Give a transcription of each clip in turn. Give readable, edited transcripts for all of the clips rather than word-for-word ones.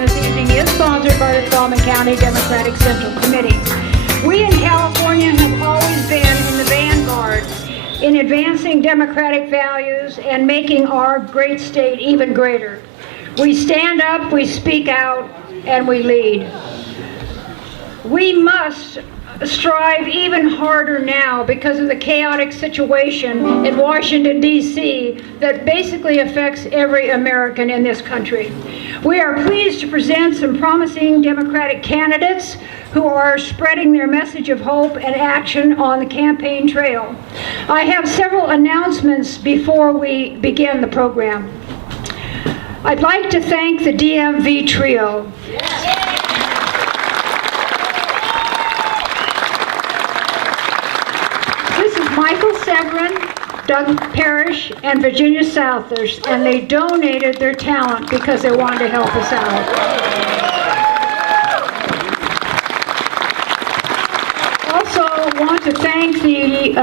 this evening is sponsored by the Tuolumne County Democratic Central Committee. We in California have always been in the vanguard in advancing democratic values and making our great state even greater. We stand up, we speak out, and we lead. We must strive even harder now because of the chaotic situation in Washington, D.C. that basically affects every American in this country. We are pleased to present some promising Democratic candidates who are spreading their message of hope and action on the campaign trail. I have several announcements before we begin the program. I'd like to thank the DMV trio. Michael Severin, Doug Parrish, and Virginia Southers, and they donated their talent because they wanted to help us out. Also, I want to thank the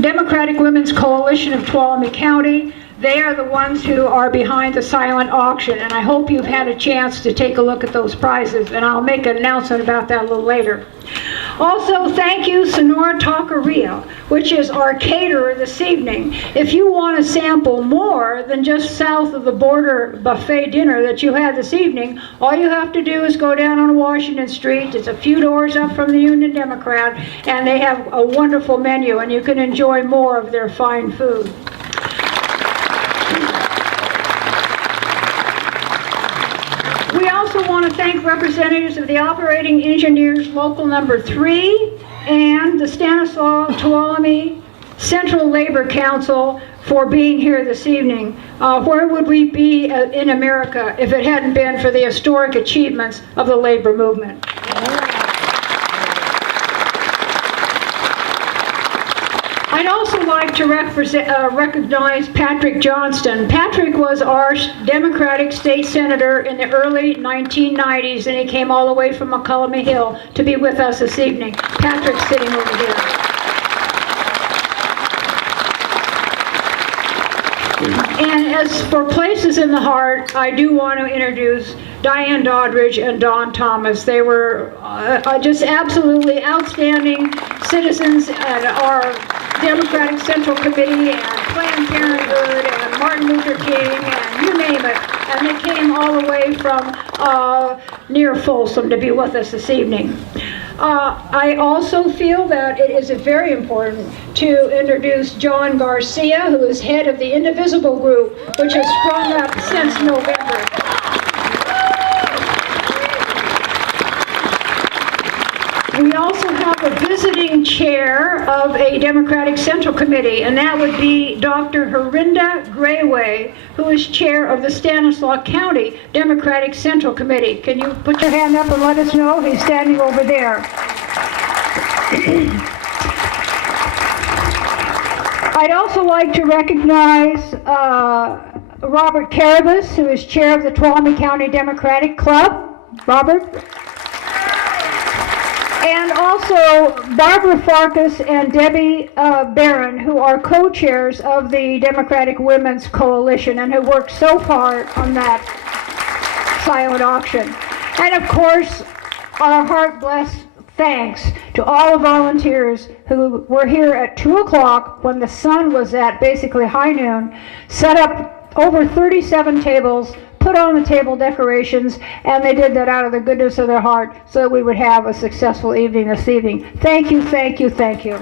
Democratic Women's Coalition of Tuolumne County. They are the ones who are behind the silent auction, and I hope you've had a chance to take a look at those prizes, and I'll make an announcement about that a little later. Also, thank you, Sonora Taqueria, which is our caterer this evening. If you want to sample more than just south of the border buffet dinner that you had this evening, all you have to do is go down on Washington Street. It's a few doors up from the Union Democrat, and they have a wonderful menu, and you can enjoy more of their fine food. We also want to thank representatives of the Operating Engineers Local Number 3 and the Stanislaus Tuolumne Central Labor Council for being here this evening. Where would we be in America if it hadn't been for the historic achievements of the labor movement? I'd also like to recognize Patrick Johnston. Patrick was our Democratic state senator in the early 1990s, and he came all the way from McCullough Hill to be with us this evening. Patrick's sitting over here. And as for places in the heart, I do want to introduce Diane Doddridge and Don Thomas. They were just absolutely outstanding citizens at our Democratic Central Committee and Planned Parenthood and Martin Luther King and you name it. And they came all the way from near Folsom to be with us this evening. I also feel that it is very important to introduce John Garcia, who is head of the Indivisible Group, which has sprung up since November. We also have a visiting chair of a Democratic Central Committee, and that would be Dr. Herinda Grayway, who is chair of the Stanislaus County Democratic Central Committee. Can you put your hand up and let us know? He's standing over there. I'd also like to recognize Robert Carabas, who is chair of the Tuolumne County Democratic Club. Robert? And also Barbara Farkas and Debbie Barron, who are co-chairs of the Democratic Women's Coalition and who worked so hard on that silent auction. And of course, our heart-blessed thanks to all the volunteers who were here at 2 o'clock when the sun was at basically high noon, set up over 37 tables, put on the table decorations, and they did that out of the goodness of their heart so that we would have a successful evening this evening. Thank you, thank you, thank you.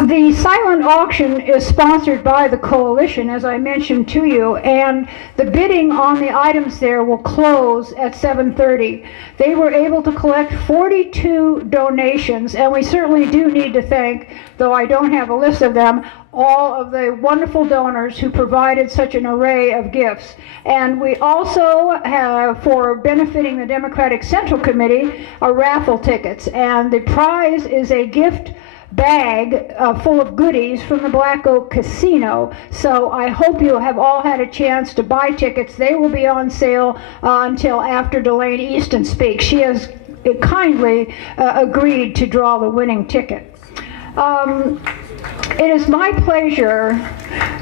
The silent auction is sponsored by the coalition, as I mentioned to you, and the bidding on the items there will close at 7:30. They were able to collect 42 donations, and we certainly do need to thank, though I don't have a list of them, all of the wonderful donors who provided such an array of gifts. And we also have, for benefiting the Democratic Central Committee, raffle tickets, and the prize is a gift bag full of goodies from the Black Oak Casino. So I hope you have all had a chance to buy tickets. They will be on sale until after Delane Easton speaks. She has kindly agreed to draw the winning ticket. It is my pleasure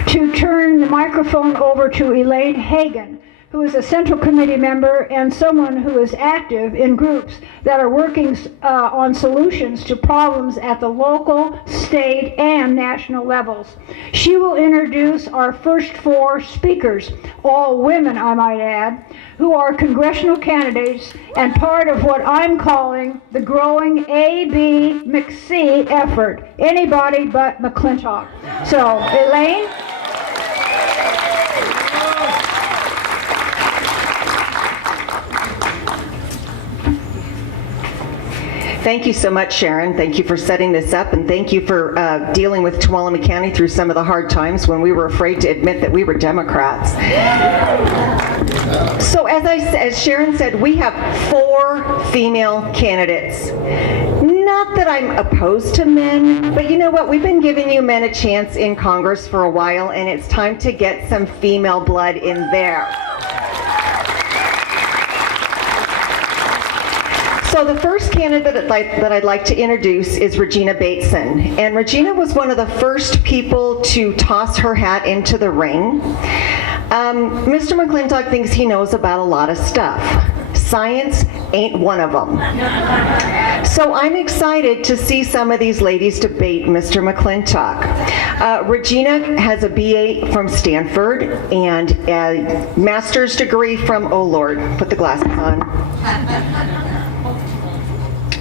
to turn the microphone over to Elaine Hagan, who is a Central Committee member and someone who is active in groups that are working on solutions to problems at the local, state, and national levels. She will introduce our first 4 speakers, all women, I might add, who are congressional candidates and part of what I'm calling the growing A.B. McC effort. Anybody but McClintock. So, Elaine? Thank you so much, Sharon. Thank you for setting this up, and thank you for dealing with Tuolumne County through some of the hard times when we were afraid to admit that we were Democrats. So as Sharon said, we have 4 female candidates. Not that I'm opposed to men, but you know what? We've been giving you men a chance in Congress for a while, and it's time to get some female blood in there. So the first candidate that I'd like to introduce is Regina Bateson. And Regina was one of the first people to toss her hat into the ring. Mr. McClintock thinks he knows about a lot of stuff. Science ain't one of them. So I'm excited to see some of these ladies debate Mr. McClintock. Regina has a BA from Stanford and a master's degree from, oh Lord, put the glasses on.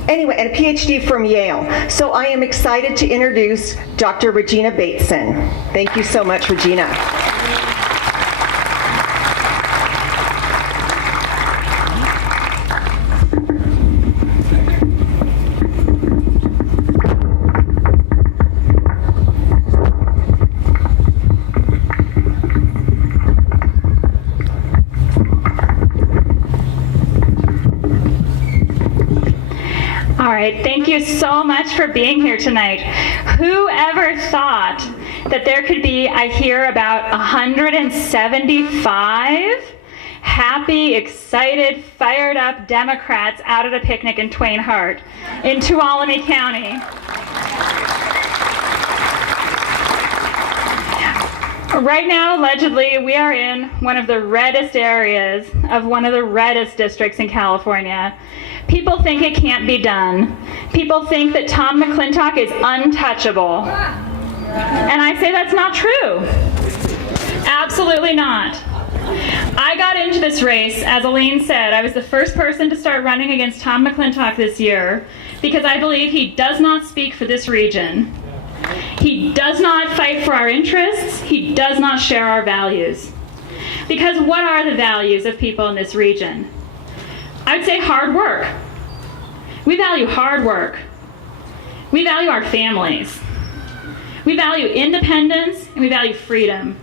Anyway, and a PhD from Yale. So I am excited to introduce Dr. Regina Bateson. Thank you so much, Regina. All right, thank you so much for being here tonight. Whoever thought that there could be, I hear, about 175 happy, excited, fired up Democrats out at a picnic in Twain Harte in Tuolumne County. Right now, allegedly, we are in one of the reddest areas of one of the reddest districts in California. People think it can't be done. People think that Tom McClintock is untouchable. And I say that's not true. Absolutely not. I got into this race, as Elaine said, I was the first person to start running against Tom McClintock this year because I believe he does not speak for this region. He does not fight for our interests. He does not share our values. Because what are the values of people in this region? I'd say hard work. We value hard work. We value our families. We value independence and we value freedom.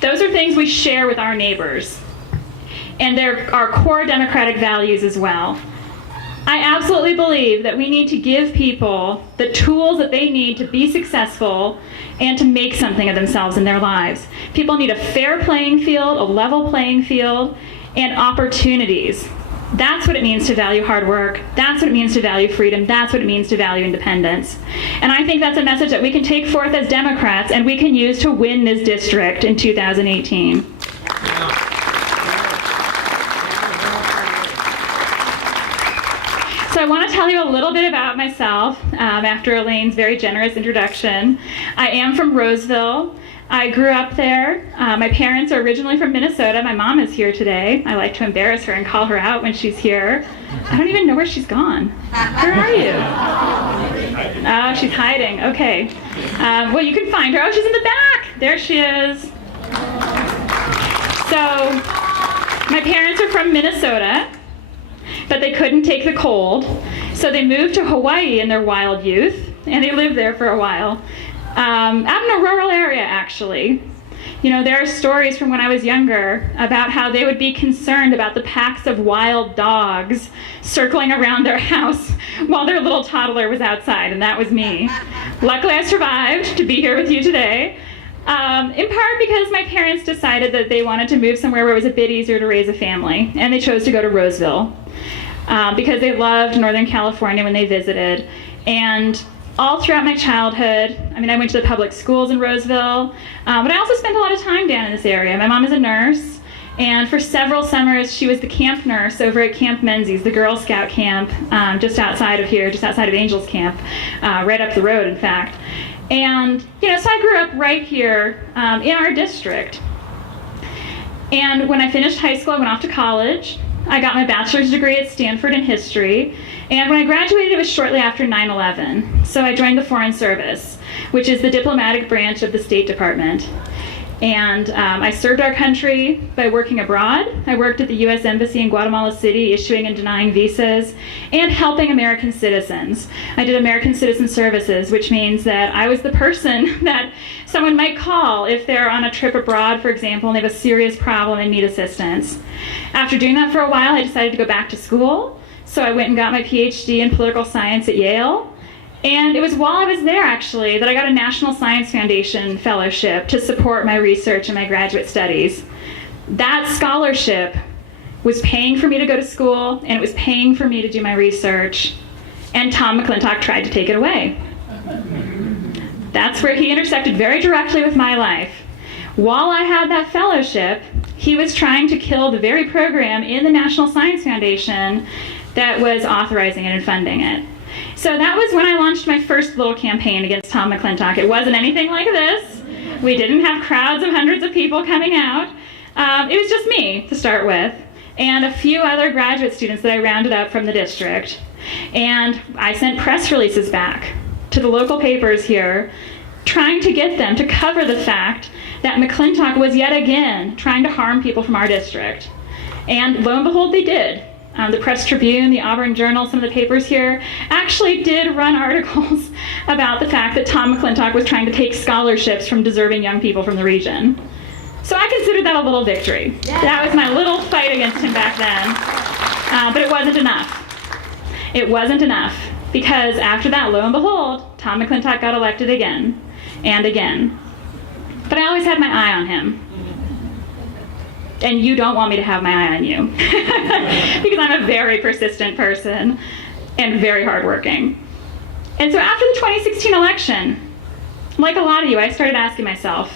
Those are things we share with our neighbors. And they're our core democratic values as well. I absolutely believe that we need to give people the tools that they need to be successful and to make something of themselves in their lives. People need a fair playing field, a level playing field, and opportunities. That's what it means to value hard work. That's what it means to value freedom. That's what it means to value independence. And I think that's a message that we can take forth as Democrats and we can use to win this district in 2018. So I want to tell you a little bit about myself after Elaine's very generous introduction. I am from Roseville. I grew up there. My parents are originally from Minnesota. My mom is here today. I like to embarrass her and call her out when she's here. I don't even know where she's gone. Where are you? Oh, she's hiding. Okay. Well, you can find her. Oh, she's in the back. There she is. So, my parents are from Minnesota, but they couldn't take the cold. So they moved to Hawaii in their wild youth, and they lived there for a while. Out in a rural area, actually. You know, there are stories from when I was younger about how they would be concerned about the packs of wild dogs circling around their house while their little toddler was outside, and that was me. Luckily, I survived to be here with you today, in part because my parents decided that they wanted to move somewhere where it was a bit easier to raise a family, and they chose to go to Roseville because they loved Northern California when they visited. And all throughout my childhood, I went to the public schools in Roseville, but I also spent a lot of time down in this area. My mom is a nurse, and for several summers, she was the camp nurse over at Camp Menzies, the Girl Scout camp, just outside of here, just outside of Angels Camp, right up the road, in fact. And, so I grew up right here in our district. And when I finished high school, I went off to college. I got my bachelor's degree at Stanford in history. And when I graduated, it was shortly after 9/11. So I joined the Foreign Service, which is the diplomatic branch of the State Department. And I served our country by working abroad. I worked at the U.S. Embassy in Guatemala City, issuing and denying visas, and helping American citizens. I did American Citizen Services, which means that I was the person that someone might call if they're on a trip abroad, for example, and they have a serious problem and need assistance. After doing that for a while, I decided to go back to school. So I went and got my PhD in political science at Yale. And it was while I was there, actually, that I got a National Science Foundation fellowship to support my research and my graduate studies. That scholarship was paying for me to go to school, and it was paying for me to do my research, and Tom McClintock tried to take it away. That's where he intersected very directly with my life. While I had that fellowship, he was trying to kill the very program in the National Science Foundation that was authorizing it and funding it. So that was when I launched my first little campaign against Tom McClintock. It wasn't anything like this. We didn't have crowds of hundreds of people coming out. It was just me to start with, and a few other graduate students that I rounded up from the district. And I sent press releases back to the local papers here, trying to get them to cover the fact that McClintock was yet again trying to harm people from our district. And lo and behold, they did. The Press Tribune, the Auburn Journal, some of the papers here actually did run articles about the fact that Tom McClintock was trying to take scholarships from deserving young people from the region. So I considered that a little victory. That was my little fight against him back then. But it wasn't enough. It wasn't enough, because after that, lo and behold, Tom McClintock got elected again and again. But I always had my eye on him. And you don't want me to have my eye on you because I'm a very persistent person and very hardworking. And so after the 2016 election, like a lot of you, I started asking myself,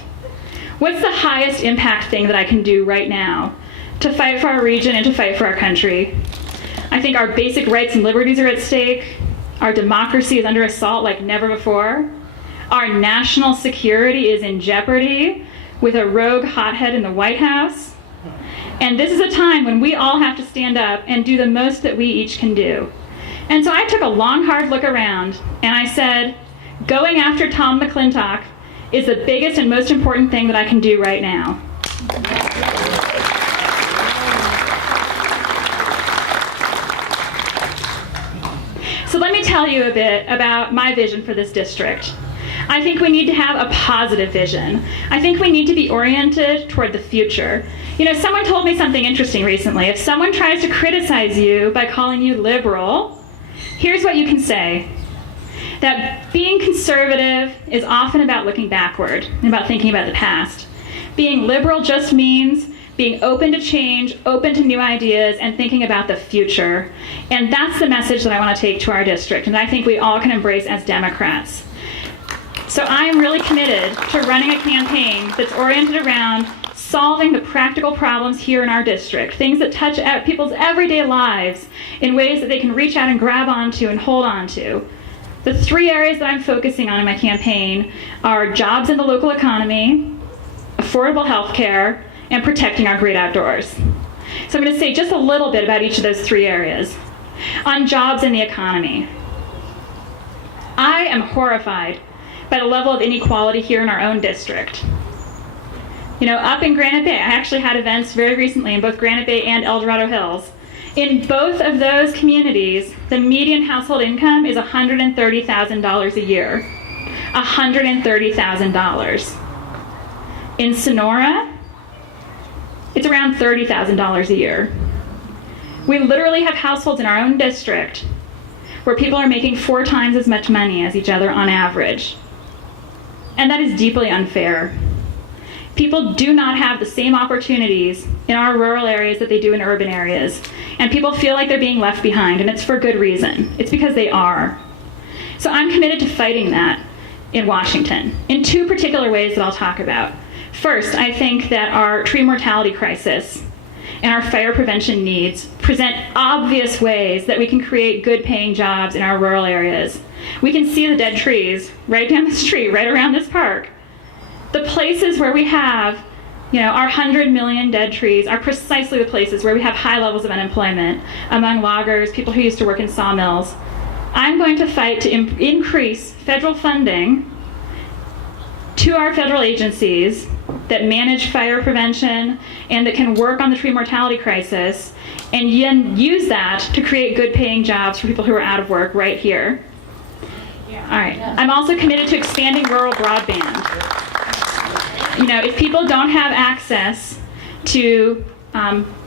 what's the highest impact thing that I can do right now to fight for our region and to fight for our country? I think our basic rights and liberties are at stake. Our democracy is under assault like never before. Our national security is in jeopardy with a rogue hothead in the White House. And this is a time when we all have to stand up and do the most that we each can do. And so I took a long, hard look around, and I said, going after Tom McClintock is the biggest and most important thing that I can do right now. So let me tell you a bit about my vision for this district. I think we need to have a positive vision. I think we need to be oriented toward the future. Someone told me something interesting recently. If someone tries to criticize you by calling you liberal, here's what you can say. That being conservative is often about looking backward and about thinking about the past. Being liberal just means being open to change, open to new ideas, and thinking about the future. And that's the message that I want to take to our district, and I think we all can embrace as Democrats. So I am really committed to running a campaign that's oriented around solving the practical problems here in our district, things that touch people's everyday lives in ways that they can reach out and grab onto and hold onto. The three areas that I'm focusing on in my campaign are jobs in the local economy, affordable health care, and protecting our great outdoors. So I'm going to say just a little bit about each of those three areas. On jobs in the economy, I am horrified by the level of inequality here in our own district. Up in Granite Bay, I actually had events very recently in both Granite Bay and El Dorado Hills. In both of those communities, the median household income is $130,000 a year. $130,000. In Sonora, it's around $30,000 a year. We literally have households in our own district where people are making 4 times as much money as each other on average. And that is deeply unfair. People do not have the same opportunities in our rural areas that they do in urban areas. And people feel like they're being left behind, and it's for good reason. It's because they are. So I'm committed to fighting that in Washington in two particular ways that I'll talk about. First, I think that our tree mortality crisis and our fire prevention needs present obvious ways that we can create good paying jobs in our rural areas. We can see the dead trees right down the street, right around this park. The places where we have, our 100 million dead trees are precisely the places where we have high levels of unemployment among loggers, people who used to work in sawmills. I'm going to fight to increase federal funding to our federal agencies that manage fire prevention and that can work on the tree mortality crisis, and use that to create good paying jobs for people who are out of work right here. All right. I'm also committed to expanding rural broadband. If people don't have access to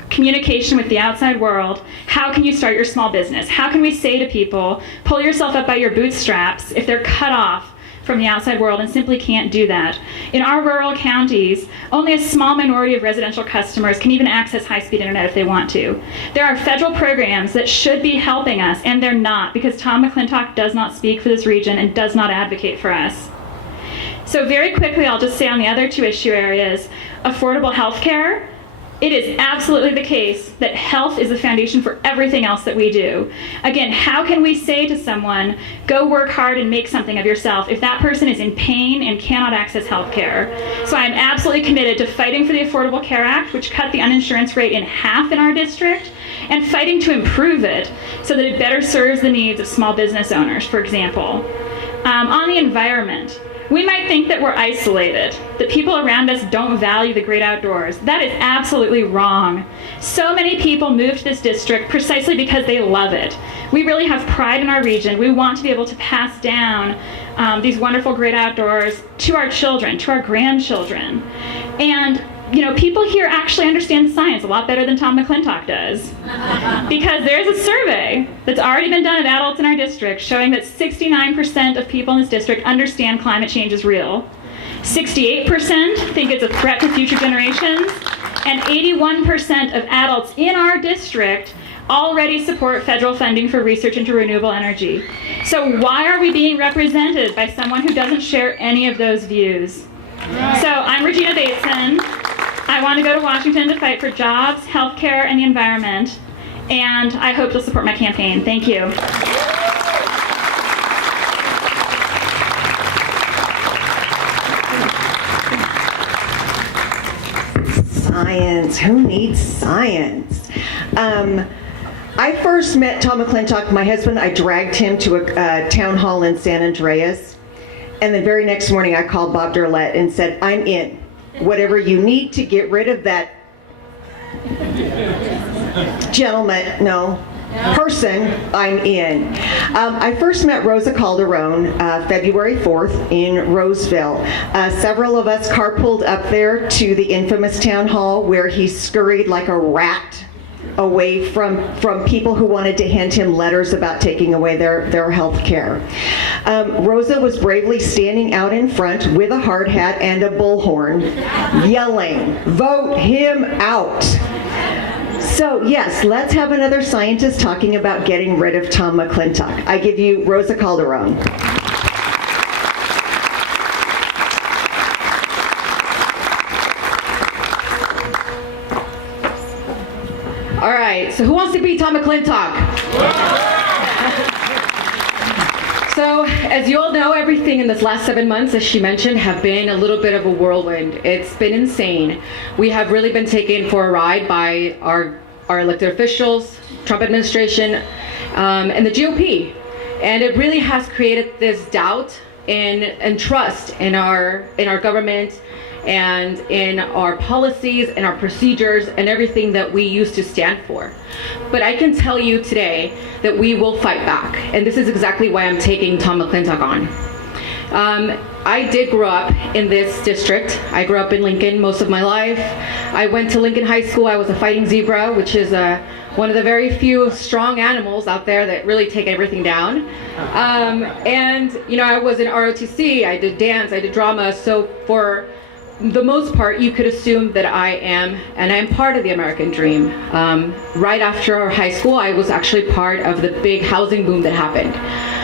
communication with the outside world, how can you start your small business? How can we say to people, pull yourself up by your bootstraps if they're cut off from the outside world and simply can't do that? In our rural counties, only a small minority of residential customers can even access high-speed internet if they want to. There are federal programs that should be helping us, and they're not, because Tom McClintock does not speak for this region and does not advocate for us. So very quickly, I'll just say on the other two issue areas, affordable health care. It is absolutely the case that health is the foundation for everything else that we do. Again, how can we say to someone, go work hard and make something of yourself, if that person is in pain and cannot access health care? So I'm absolutely committed to fighting for the Affordable Care Act, which cut the uninsurance rate in half in our district, and fighting to improve it so that it better serves the needs of small business owners, for example. On the environment, we might think that we're isolated, that people around us don't value the great outdoors. That is absolutely wrong. So many people move to this district precisely because they love it. We really have pride in our region. We want to be able to pass down these wonderful great outdoors to our children, to our grandchildren. And people here actually understand the science a lot better than Tom McClintock does. Because there's a survey that's already been done of adults in our district showing that 69% of people in this district understand climate change is real. 68% think it's a threat to future generations. And 81% of adults in our district already support federal funding for research into renewable energy. So why are we being represented by someone who doesn't share any of those views? So I'm Regina Bateson. I want to go to Washington to fight for jobs, health care, and the environment. And I hope you'll support my campaign. Thank you. Science. Who needs science? I first met Tom McClintock, my husband. I dragged him to a town hall in San Andreas. And the very next morning, I called Bob Derlett and said, I'm in. Whatever you need to get rid of that person, I'm in. I first met Rosa Calderon February 4th in Roseville. Several of us carpooled up there to the infamous town hall where he scurried like a rat away from people who wanted to hand him letters about taking away their health care. Rosa was bravely standing out in front with a hard hat and a bullhorn, yelling, "Vote him out!" So yes, let's have another scientist talking about getting rid of Tom McClintock. I give you Rosa Calderon. All right, so who wants to be Tom McClintock? So, as you all know, everything in this last 7 months, as she mentioned, have been a little bit of a whirlwind. It's been insane. We have really been taken for a ride by our elected officials, Trump administration, and the GOP. And it really has created this doubt and trust in our government and in our policies and our procedures and everything that we used to stand for. But I can tell you today that we will fight back, and this is exactly why I'm taking Tom McClintock on. I did grow up in this district. I grew up in Lincoln most of my life. I went to Lincoln High School. I was a fighting zebra, which is one of the very few strong animals out there that really take everything down. And I was in ROTC. I did dance. I did drama. So for the most part, you could assume that I am part of the American dream. Right after our high school, I was actually part of the big housing boom that happened.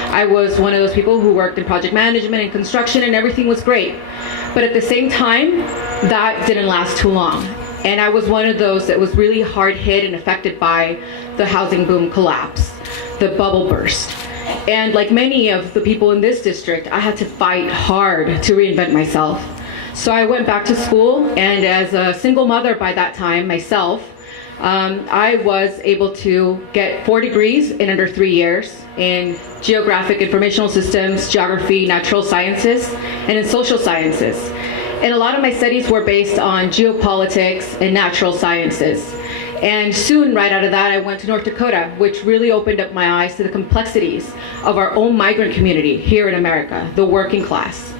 I was one of those people who worked in project management and construction, and everything was great. But at the same time, that didn't last too long. And I was one of those that was really hard hit and affected by the housing boom collapse, the bubble burst. And like many of the people in this district, I had to fight hard to reinvent myself. So I went back to school, and as a single mother by that time myself, I was able to get 4 degrees in under 3 years in geographic informational systems, geography, natural sciences, and in social sciences. And a lot of my studies were based on geopolitics and natural sciences. And soon, right out of that, I went to North Dakota, which really opened up my eyes to the complexities of our own migrant community here in America, the working class.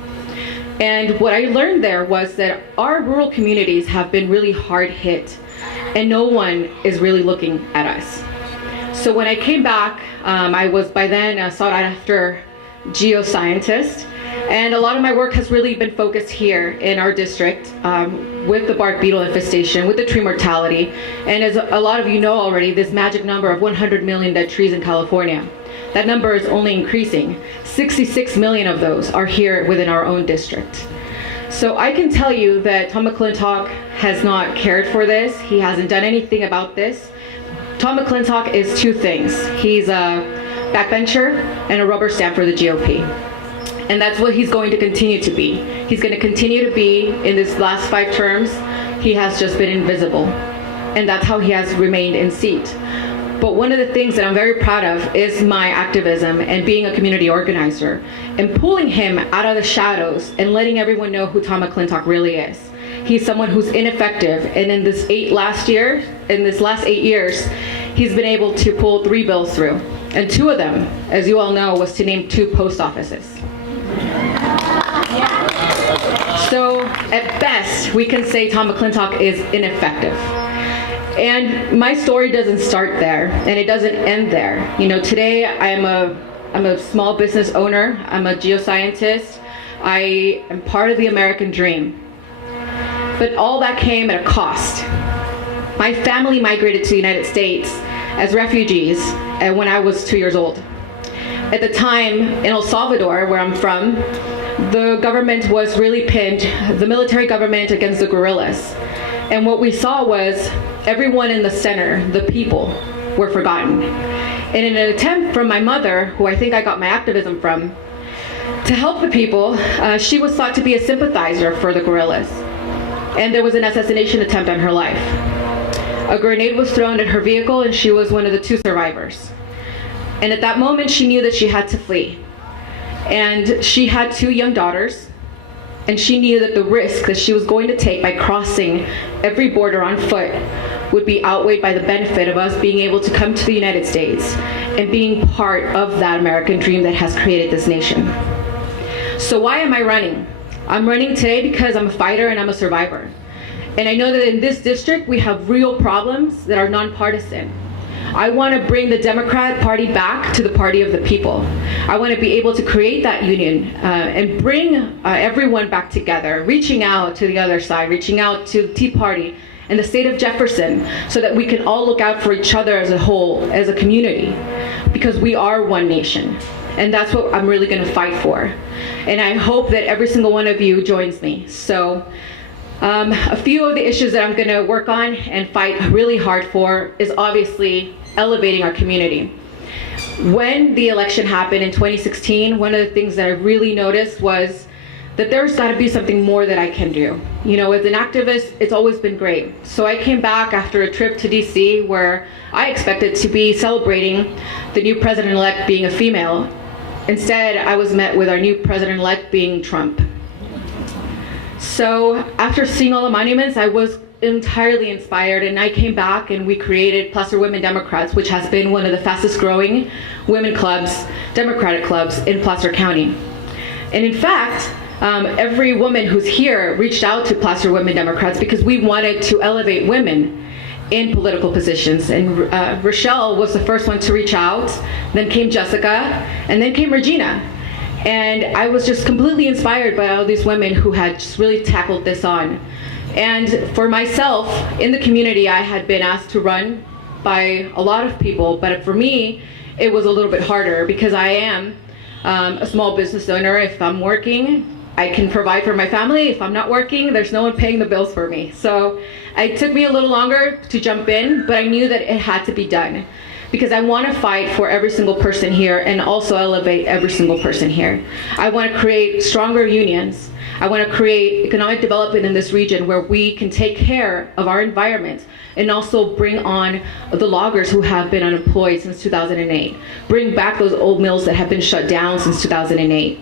And what I learned there was that our rural communities have been really hard hit, and no one is really looking at us. So when I came back, I was by then a sought after geoscientist, and a lot of my work has really been focused here in our district with the bark beetle infestation, with the tree mortality, and as a lot of you know already, this magic number of 100 million dead trees in California. That number is only increasing. 66 million of those are here within our own district. So I can tell you that Tom McClintock has not cared for this. He hasn't done anything about this. Tom McClintock is 2 things. He's a backbencher and a rubber stamp for the GOP. And that's what he's going to continue to be. He's going to continue to be in this last 5 terms. He has just been invisible. And that's how he has remained in seat. But one of the things that I'm very proud of is my activism and being a community organizer and pulling him out of the shadows and letting everyone know who Tom McClintock really is. He's someone who's ineffective, and in this last 8 years, he's been able to pull 3 bills through. And 2 of them, as you all know, was to name 2 post offices. So at best, we can say Tom McClintock is ineffective. And my story doesn't start there, and it doesn't end there. You know, today I'm a small business owner. I'm a geoscientist. I am part of the American dream. But all that came at a cost. My family migrated to the United States as refugees when I was 2 years old. At the time, in El Salvador, where I'm from, the government was really pinned, the military government against the guerrillas. And what we saw was everyone in the center, the people, were forgotten. And in an attempt from my mother, who I think I got my activism from, to help the people, she was thought to be a sympathizer for the guerrillas. And there was an assassination attempt on her life. A grenade was thrown at her vehicle, and she was one of the 2 survivors. And at that moment, she knew that she had to flee. And she had 2 young daughters, and she knew that the risk that she was going to take by crossing every border on foot would be outweighed by the benefit of us being able to come to the United States and being part of that American dream that has created this nation. So why am I running? I'm running today because I'm a fighter and I'm a survivor. And I know that in this district, we have real problems that are nonpartisan. I want to bring the Democrat Party back to the party of the people. I want to be able to create that union and bring everyone back together, reaching out to the other side, reaching out to the Tea Party and the state of Jefferson, so that we can all look out for each other as a whole, as a community, because we are one nation. And that's what I'm really going to fight for. And I hope that every single one of you joins me. So a few of the issues that I'm going to work on and fight really hard for is obviously elevating our community. When the election happened in 2016, one of the things that I really noticed was that there's got to be something more that I can do. You know, as an activist, it's always been great. So I came back after a trip to DC where I expected to be celebrating the new president-elect being a female. Instead, I was met with our new president-elect being Trump. So after seeing all the monuments, I was entirely inspired, and I came back and we created Placer Women Democrats, which has been one of the fastest growing women clubs, Democratic clubs in Placer County. And in fact, every woman who's here reached out to Placer Women Democrats because we wanted to elevate women in political positions. And Rochelle was the first one to reach out, then came Jessica, and then came Regina. And I was just completely inspired by all these women who had just really tackled this on. And for myself, in the community, I had been asked to run by a lot of people, but for me, it was a little bit harder because I am a small business owner. If I'm working, I can provide for my family. If I'm not working, there's no one paying the bills for me. So it took me a little longer to jump in, but I knew that it had to be done because I want to fight for every single person here and also elevate every single person here. I want to create stronger unions. I want to create economic development in this region where we can take care of our environment and also bring on the loggers who have been unemployed since 2008. Bring back those old mills that have been shut down since 2008.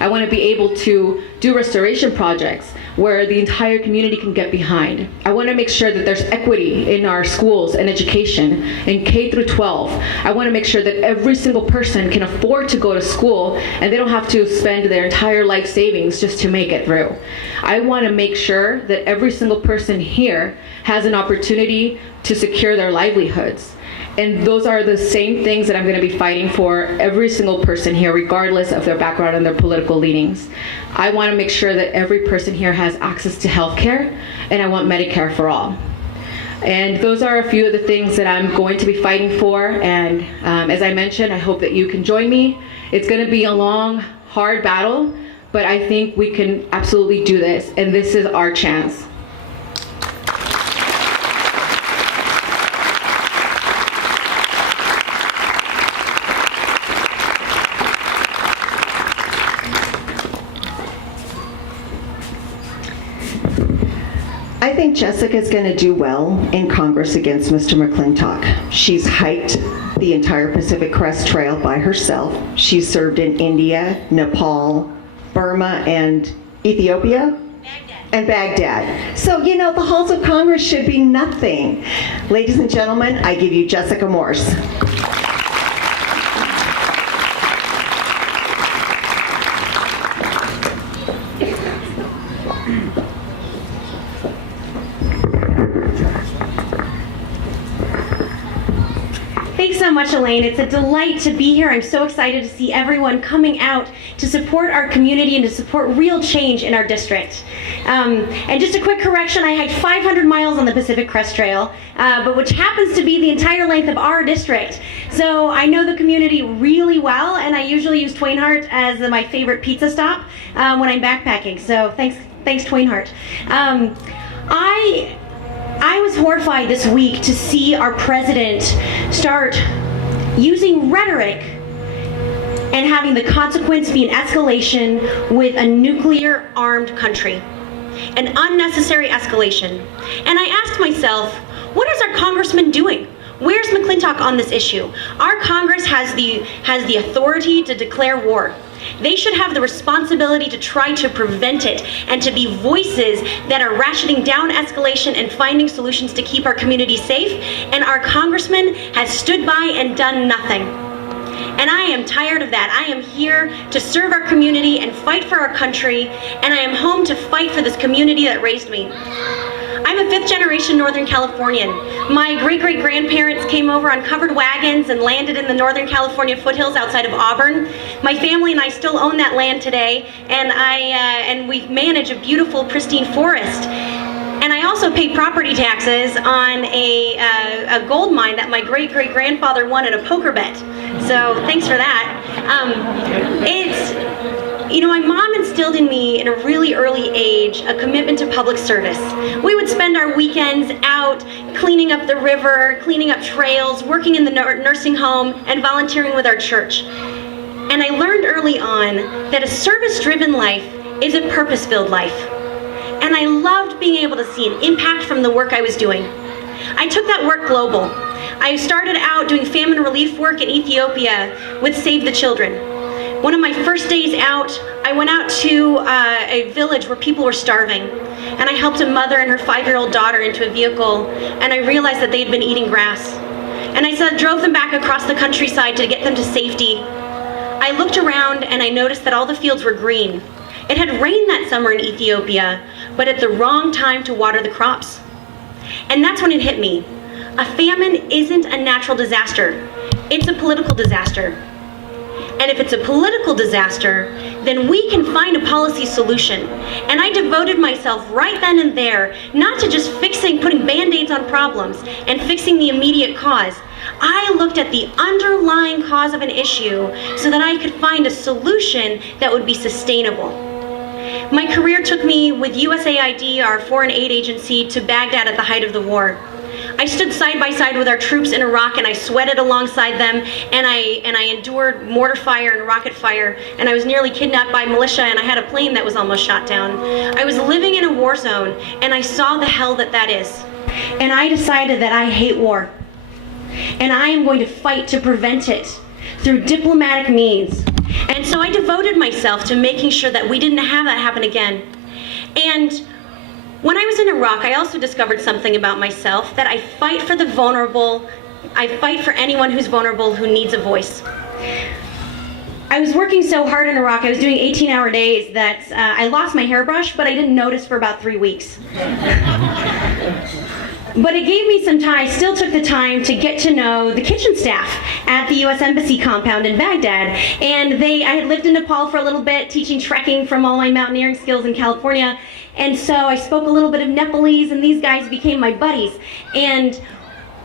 I want to be able to do restoration projects where the entire community can get behind. I want to make sure that there's equity in our schools and education in K through 12. I want to make sure that every single person can afford to go to school and they don't have to spend their entire life savings just to make it through. I want to make sure that every single person here has an opportunity to secure their livelihoods. And those are the same things that I'm going to be fighting for every single person here, regardless of their background and their political leanings. I want to make sure that every person here has access to health care, and I want Medicare for all. And those are a few of the things that I'm going to be fighting for. And as I mentioned, I hope that you can join me. It's going to be a long, hard battle, but I think we can absolutely do this, and this is our chance. I think Jessica's going to do well in Congress against Mr. McClintock. She's hiked the entire Pacific Crest Trail by herself. She's served in India, Nepal, Burma, and Ethiopia? And Baghdad. So, you know, the halls of Congress should be nothing. Ladies and gentlemen, I give you Jessica Morse. Thanks so much, Elaine. It's a delight to be here. I'm so excited to see everyone coming out to support our community and to support real change in our district. And just a quick correction, I hiked 500 miles on the Pacific Crest Trail, but which happens to be the entire length of our district. So I know the community really well, and I usually use Twain Harte as my favorite pizza stop when I'm backpacking. So thanks Twain Harte. I was horrified this week to see our president start using rhetoric and having the consequence be an escalation with a nuclear armed country. An unnecessary escalation. And I asked myself, what is our congressman doing? Where's McClintock on this issue? Our Congress has the authority to declare war. They should have the responsibility to try to prevent it and to be voices that are ratcheting down escalation and finding solutions to keep our community safe. And our congressman has stood by and done nothing. And I am tired of that. I am here to serve our community and fight for our country, and I am home to fight for this community that raised me. I'm a fifth-generation Northern Californian. My great-great-grandparents came over on covered wagons and landed in the Northern California foothills outside of Auburn. My family and I still own that land today, and we manage a beautiful, pristine forest. And I also pay property taxes on a gold mine that my great-great-grandfather won at a poker bet. So thanks for that. My mom instilled in me in a really early age a commitment to public service. We would spend our weekends out cleaning up the river, cleaning up trails, working in the nursing home, and volunteering with our church. And I learned early on that a service-driven life is a purpose-filled life. And I loved being able to see an impact from the work I was doing. I took that work global. I started out doing famine relief work in Ethiopia with Save the Children. One of my first days out, I went out to a village where people were starving, and I helped a mother and her 5-year-old daughter into a vehicle, and I realized that they had been eating grass. And I drove them back across the countryside to get them to safety. I looked around and I noticed that all the fields were green. It had rained that summer in Ethiopia, but at the wrong time to water the crops. And that's when it hit me. A famine isn't a natural disaster. It's a political disaster. And if it's a political disaster, then we can find a policy solution. And I devoted myself right then and there, not to just putting Band-Aids on problems and fixing the immediate cause. I looked at the underlying cause of an issue so that I could find a solution that would be sustainable. My career took me with USAID, our foreign aid agency, to Baghdad at the height of the war. I stood side by side with our troops in Iraq, and I sweated alongside them, and I endured mortar fire and rocket fire, and I was nearly kidnapped by militia, and I had a plane that was almost shot down. I was living in a war zone, and I saw the hell that is. And I decided that I hate war, and I am going to fight to prevent it through diplomatic means. And so I devoted myself to making sure that we didn't have that happen again. And when I was in Iraq, I also discovered something about myself, that I fight for the vulnerable. I fight for anyone who's vulnerable, who needs a voice. I was working so hard in Iraq, I was doing 18-hour days, that I lost my hairbrush, but I didn't notice for about 3 weeks. But it gave me some time. I still took the time to get to know the kitchen staff at the U.S. Embassy compound in Baghdad. And I had lived in Nepal for a little bit, teaching trekking from all my mountaineering skills in California. And so I spoke a little bit of Nepalese, and these guys became my buddies. And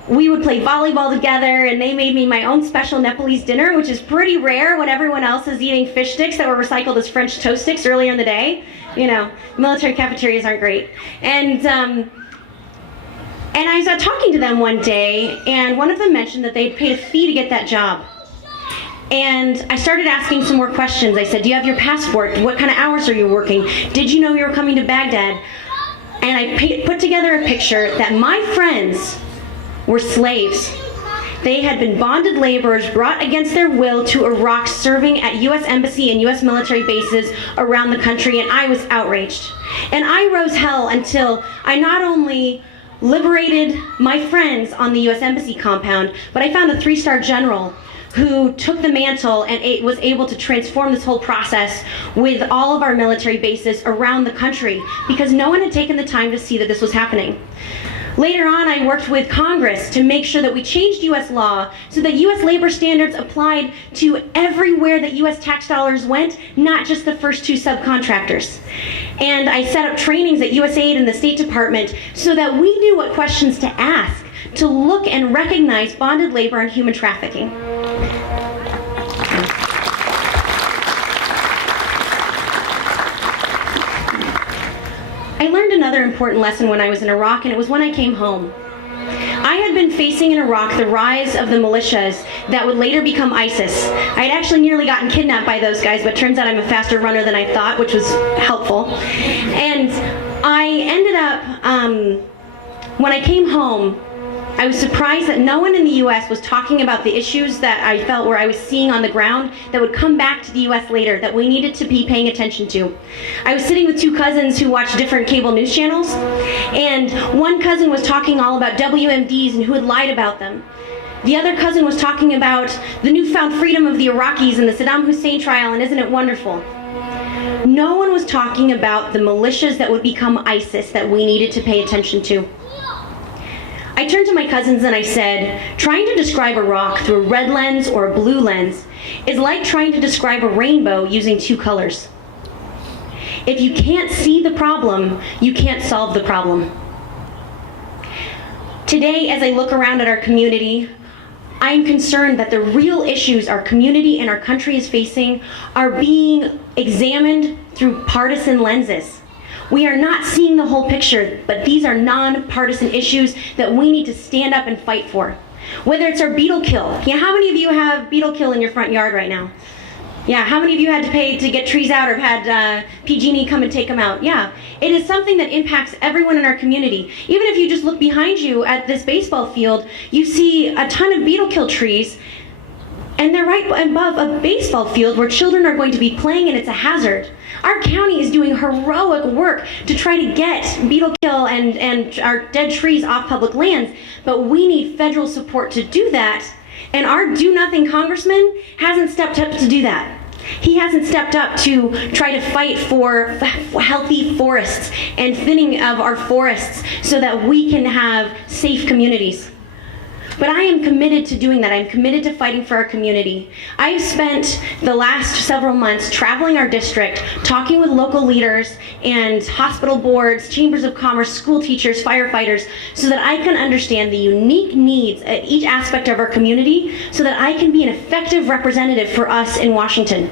we would play volleyball together, and they made me my own special Nepalese dinner, which is pretty rare when everyone else is eating fish sticks that were recycled as French toast sticks earlier in the day. You know, military cafeterias aren't great. And I was talking to them one day, and one of them mentioned that they'd paid a fee to get that job. And I started asking some more questions. I said, do you have your passport? What kind of hours are you working? Did you know you were coming to Baghdad? And I put together a picture that my friends were slaves. They had been bonded laborers brought against their will to Iraq, serving at U.S. Embassy and U.S. military bases around the country, and I was outraged. And I rose hell until I not only liberated my friends on the U.S. Embassy compound, but I found a 3-star general who took the mantle and was able to transform this whole process with all of our military bases around the country, because no one had taken the time to see that this was happening. Later on, I worked with Congress to make sure that we changed U.S. law so that U.S. labor standards applied to everywhere that U.S. tax dollars went, not just the first 2 subcontractors. And I set up trainings at USAID and the State Department so that we knew what questions to ask to look and recognize bonded labor and human trafficking. I learned another important lesson when I was in Iraq, and it was when I came home. I had been facing in Iraq the rise of the militias that would later become ISIS. I had actually nearly gotten kidnapped by those guys, but turns out I'm a faster runner than I thought, which was helpful. And I ended up, when I came home, I was surprised that no one in the U.S. was talking about the issues that I felt where I was seeing on the ground that would come back to the U.S. later, that we needed to be paying attention to. I was sitting with 2 cousins who watched different cable news channels, and one cousin was talking all about WMDs and who had lied about them. The other cousin was talking about the newfound freedom of the Iraqis and the Saddam Hussein trial, and isn't it wonderful? No one was talking about the militias that would become ISIS that we needed to pay attention to. I turned to my cousins and I said, trying to describe Iraq through a red lens or a blue lens is like trying to describe a rainbow using 2 colors. If you can't see the problem, you can't solve the problem. Today, as I look around at our community, I'm concerned that the real issues our community and our country is facing are being examined through partisan lenses. We are not seeing the whole picture, but these are non-partisan issues that we need to stand up and fight for. Whether it's our beetle kill. Yeah, how many of you have beetle kill in your front yard right now? Yeah, how many of you had to pay to get trees out or have had PG&E come and take them out? Yeah, it is something that impacts everyone in our community. Even if you just look behind you at this baseball field, you see a ton of beetle kill trees, and they're right above a baseball field where children are going to be playing, and it's a hazard. Our county is doing heroic work to try to get beetle kill and our dead trees off public lands, but we need federal support to do that, and our do-nothing congressman hasn't stepped up to do that. He hasn't stepped up to try to fight for healthy forests and thinning of our forests so that we can have safe communities. But I am committed to doing that. I'm committed to fighting for our community. I have spent the last several months traveling our district, talking with local leaders and hospital boards, chambers of commerce, school teachers, firefighters, so that I can understand the unique needs at each aspect of our community, so that I can be an effective representative for us in Washington.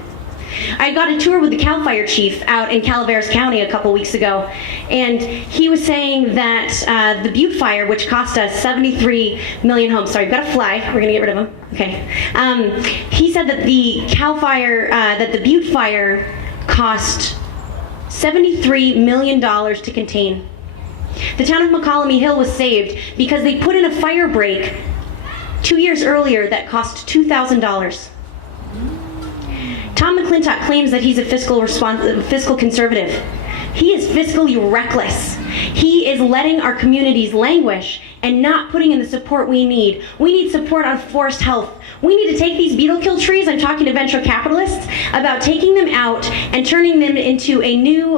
I got a tour with the CAL FIRE chief out in Calaveras County a couple weeks ago, and he was saying that the Butte fire, which cost us 73 million homes, sorry, I've got a fly, we're gonna get rid of him, okay. He said that the CAL FIRE, that the Butte fire cost $73 million to contain. The town of McCallamy Hill was saved because they put in a fire break 2 years earlier that cost $2,000. Tom McClintock claims that he's a fiscal conservative. He is fiscally reckless. He is letting our communities languish and not putting in the support we need. We need support on forest health. We need to take these beetle kill trees. I'm talking to venture capitalists about taking them out and turning them into a new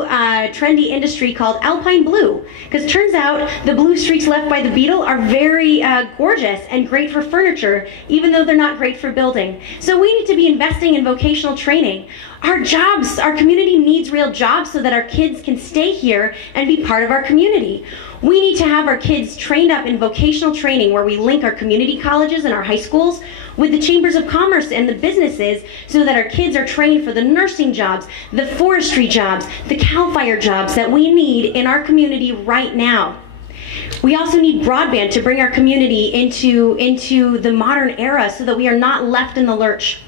trendy industry called alpine blue. Because turns out the blue streaks left by the beetle are very gorgeous and great for furniture, even though they're not great for building. So we need to be investing in vocational training. Our jobs, our community needs real jobs so that our kids can stay here and be part of our community. We need to have our kids trained up in vocational training where we link our community colleges and our high schools with the chambers of commerce and the businesses so that our kids are trained for the nursing jobs, the forestry jobs, the CAL FIRE jobs that we need in our community right now. We also need broadband to bring our community into the modern era so that we are not left in the lurch.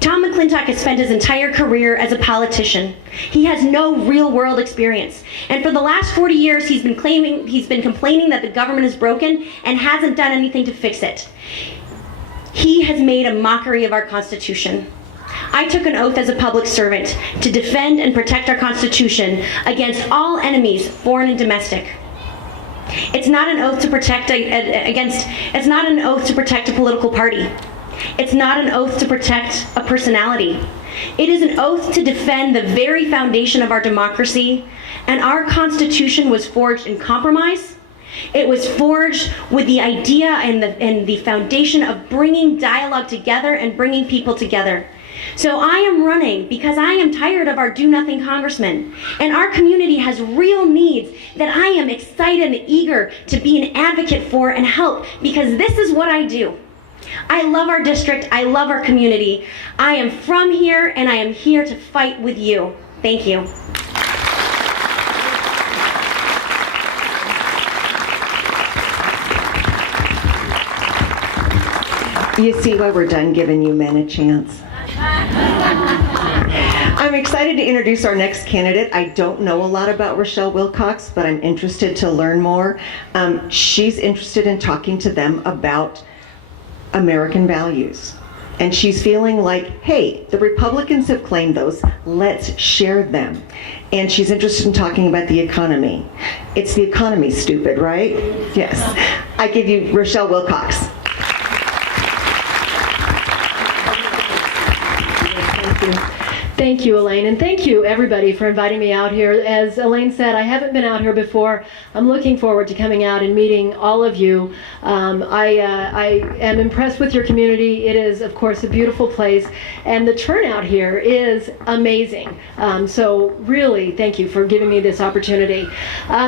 Tom McClintock has spent his entire career as a politician. He has no real world experience. And for the last 40 years, he's been complaining that the government is broken and hasn't done anything to fix it. He has made a mockery of our Constitution. I took an oath as a public servant to defend and protect our Constitution against all enemies, foreign and domestic. It's not an oath to protect it's not an oath to protect a political party. It's not an oath to protect a personality. It is an oath to defend the very foundation of our democracy, and our Constitution was forged in compromise. It was forged with the idea and the foundation of bringing dialogue together and bringing people together. So I am running because I am tired of our do-nothing congressmen, and our community has real needs that I am excited and eager to be an advocate for and help, because this is what I do. I love our district, I love our community. I am from here, and I am here to fight with you. Thank you. You see why we're done giving you men a chance. I'm excited to introduce our next candidate. I don't know a lot about Rochelle Wilcox, but I'm interested to learn more. She's interested in talking to them about American values. And she's feeling like, hey, the Republicans have claimed those, let's share them. And she's interested in talking about the economy. It's the economy, stupid, right? Yes. I give you Rochelle Wilcox. Thank you, Elaine, and thank you, everybody, for inviting me out here. As Elaine said, I haven't been out here before. I'm looking forward to coming out and meeting all of you. I am impressed with your community. It is, of course, a beautiful place, and the turnout here is amazing. So really, thank you for giving me this opportunity.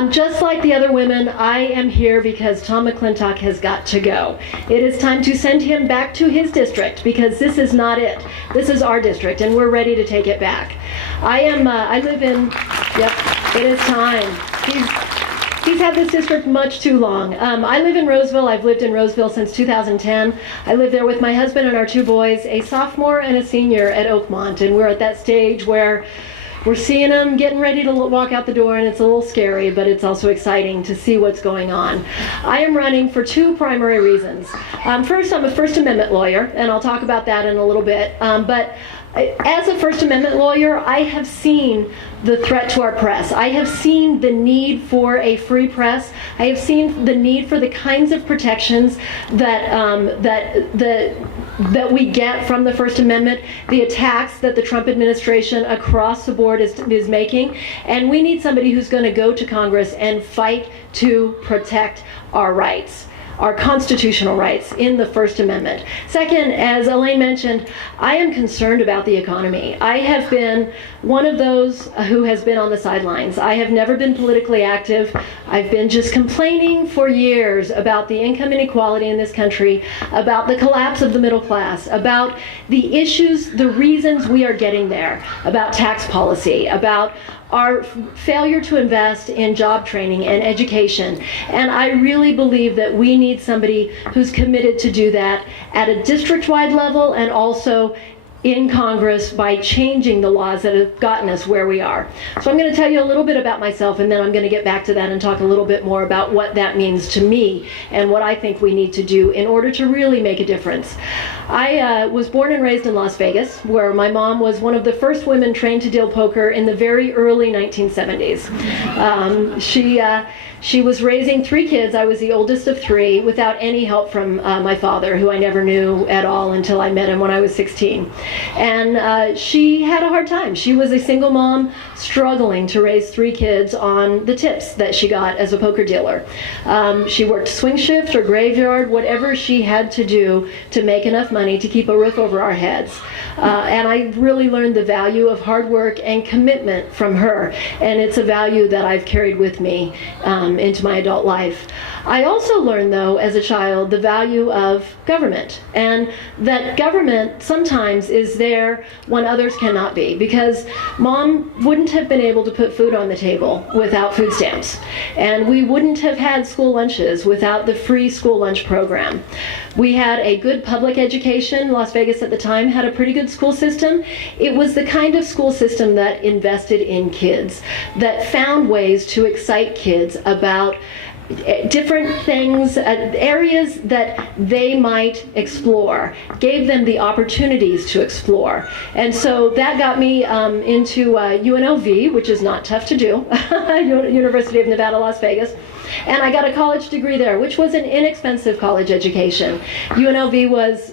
Just like the other women, I am here because Tom McClintock has got to go. It is time to send him back to his district, because this is not it. This is our district, and we're ready to take it back. I live in, yep, it is time. He's had this district much too long. I live in Roseville. I've lived in Roseville since 2010. I live there with my husband and our two boys, a sophomore and a senior at Oakmont, and we're at that stage where we're seeing them getting ready to walk out the door, and it's a little scary, but it's also exciting to see what's going on. I am running for two primary reasons. First, I'm a First Amendment lawyer, and I'll talk about that in a little bit. But as a First Amendment lawyer, I have seen the threat to our press. I have seen the need for a free press. I have seen the need for the kinds of protections that we get from the First Amendment, the attacks that the Trump administration across the board is making, and we need somebody who's going to go to Congress and fight to protect our rights. our constitutional rights in the First Amendment. Second, as Elaine mentioned, I am concerned about the economy. I have been one of those who has been on the sidelines. I have never been politically active. I've been just complaining for years about the income inequality in this country, about the collapse of the middle class, about the issues, the reasons we are getting there, about tax policy, about our failure to invest in job training and education. And I really believe that we need somebody who's committed to do that at a district-wide level and also in Congress by changing the laws that have gotten us where we are. So I'm going to tell you a little bit about myself, and then I'm going to get back to that and talk a little bit more about what that means to me and what I think we need to do in order to really make a difference. I was born and raised in Las Vegas, where my mom was one of the first women trained to deal poker in the very early 1970s. She was raising 3 kids. I was the oldest of 3 without any help from my father, who I never knew at all until I met him when I was 16. And she had a hard time. She was a single mom struggling to raise 3 kids on the tips that she got as a poker dealer. She worked swing shift or graveyard, whatever she had to do to make enough money to keep a roof over our heads. And I really learned the value of hard work and commitment from her. And it's a value that I've carried with me into my adult life. I also learned, though, as a child, the value of government, and that government sometimes is there when others cannot be, because Mom wouldn't have been able to put food on the table without food stamps, and we wouldn't have had school lunches without the free school lunch program. We had a good public education. Las Vegas at the time had a pretty good school system. It was the kind of school system that invested in kids, that found ways to excite kids about different things, areas that they might explore, gave them the opportunities to explore. And so that got me into UNLV, which is not tough to do, University of Nevada, Las Vegas. And I got a college degree there, which was an inexpensive college education. UNLV was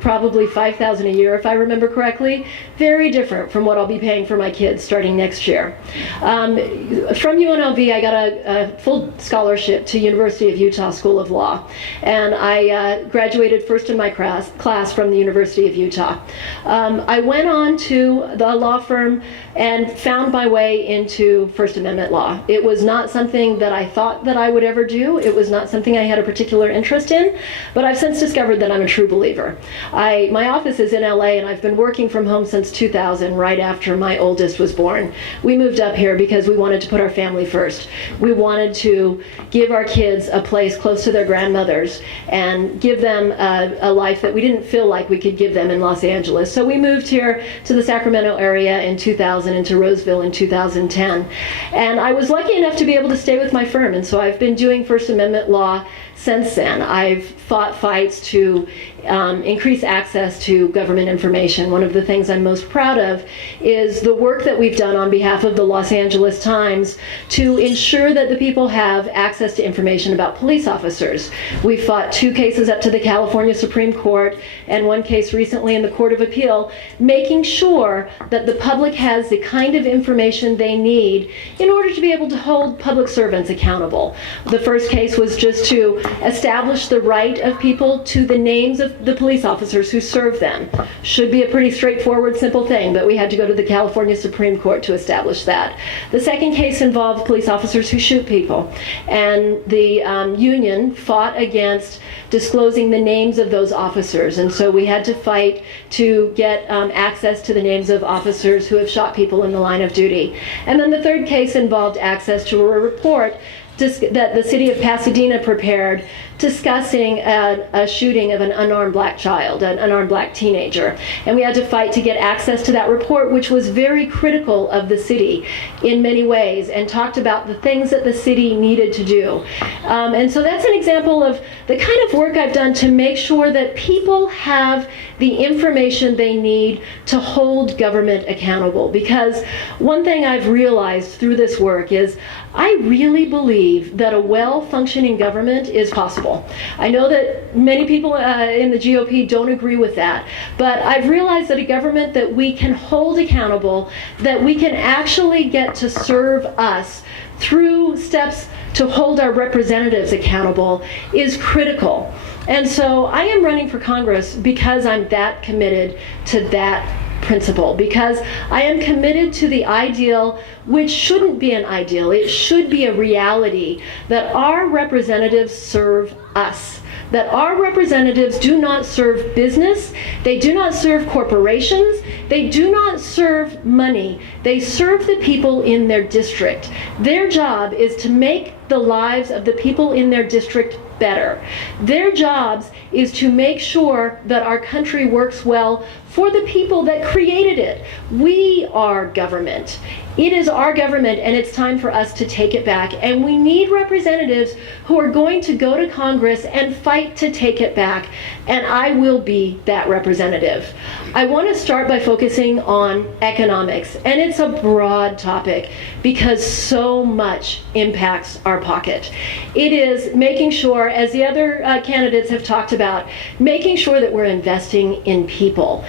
probably $5,000 a year, if I remember correctly. Very different from what I'll be paying for my kids starting next year. From UNLV, I got a full scholarship to University of Utah School of Law. And I graduated first in my class from the University of Utah. I went on to the law firm and found my way into First Amendment law. It was not something that I thought that I would ever do. It was not something I had a particular interest in, but I've since discovered that I'm a true believer. My office is in LA, and I've been working from home since 2000, right after my oldest was born. We moved up here because we wanted to put our family first. We wanted to give our kids a place close to their grandmothers and give them a life that we didn't feel like we could give them in Los Angeles. So we moved here to the Sacramento area in 2000 and to Roseville in 2010. And I was lucky enough to be able to stay with my firm, and so I've been doing First Amendment law since then. I've fought fights to increase access to government information. One of the things I'm most proud of is the work that we've done on behalf of the Los Angeles Times to ensure that the people have access to information about police officers. We fought 2 cases up to the California Supreme Court and 1 case recently in the Court of Appeal, making sure that the public has the kind of information they need in order to be able to hold public servants accountable. The first case was just to establish the right of people to the names of the police officers who serve them. Should be a pretty straightforward, simple thing, but we had to go to the California Supreme Court to establish that. The second case involved police officers who shoot people, and the union fought against disclosing the names of those officers, and so we had to fight to get access to the names of officers who have shot people in the line of duty. And then the third case involved access to a report that the city of Pasadena prepared discussing a shooting of an unarmed black child, an unarmed black teenager. And we had to fight to get access to that report, which was very critical of the city in many ways, and talked about the things that the city needed to do. And so that's an example of the kind of work I've done to make sure that people have the information they need to hold government accountable. Because one thing I've realized through this work is I really believe that a well-functioning government is possible. I know that many people in the GOP don't agree with that, but I've realized that a government that we can hold accountable, that we can actually get to serve us through steps to hold our representatives accountable is critical. And so I am running for Congress because I'm that committed to that principle, because I am committed to the ideal, which shouldn't be an ideal, it should be a reality, that our representatives serve us. That our representatives do not serve business, they do not serve corporations, they do not serve money. They serve the people in their district. Their job is to make the lives of the people in their district better. Their jobs is to make sure that our country works well for the people that created it. We are government. It is our government, and it's time for us to take it back. And we need representatives who are going to go to Congress and fight to take it back. And I will be that representative. I want to start by focusing on economics. And it's a broad topic because so much impacts our pocket. It is making sure, as the other candidates have talked about, making sure that we're investing in people.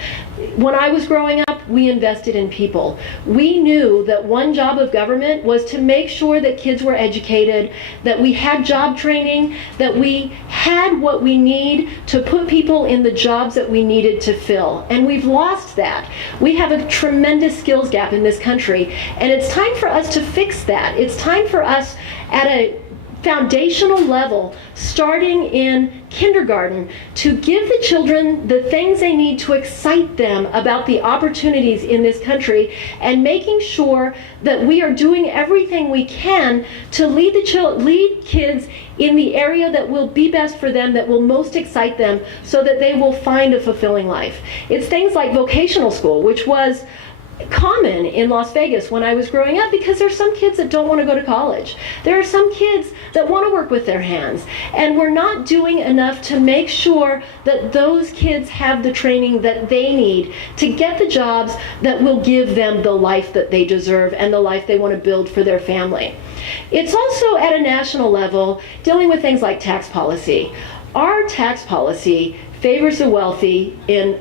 When I was growing up, we invested in people. We knew that one job of government was to make sure that kids were educated, that we had job training, that we had what we need to put people in the jobs that we needed to fill. And we've lost that. We have a tremendous skills gap in this country, and it's time for us to fix that. It's time for us at a foundational level, starting in kindergarten, to give the children the things they need to excite them about the opportunities in this country, and making sure that we are doing everything we can to lead kids in the area that will be best for them, that will most excite them, so that they will find a fulfilling life. It's things like vocational school, which was common in Las Vegas when I was growing up, because there's some kids that don't want to go to college. There are some kids that want to work with their hands, and we're not doing enough to make sure that those kids have the training that they need to get the jobs that will give them the life that they deserve and the life they want to build for their family. It's also at a national level dealing with things like tax policy. Our tax policy favors the wealthy in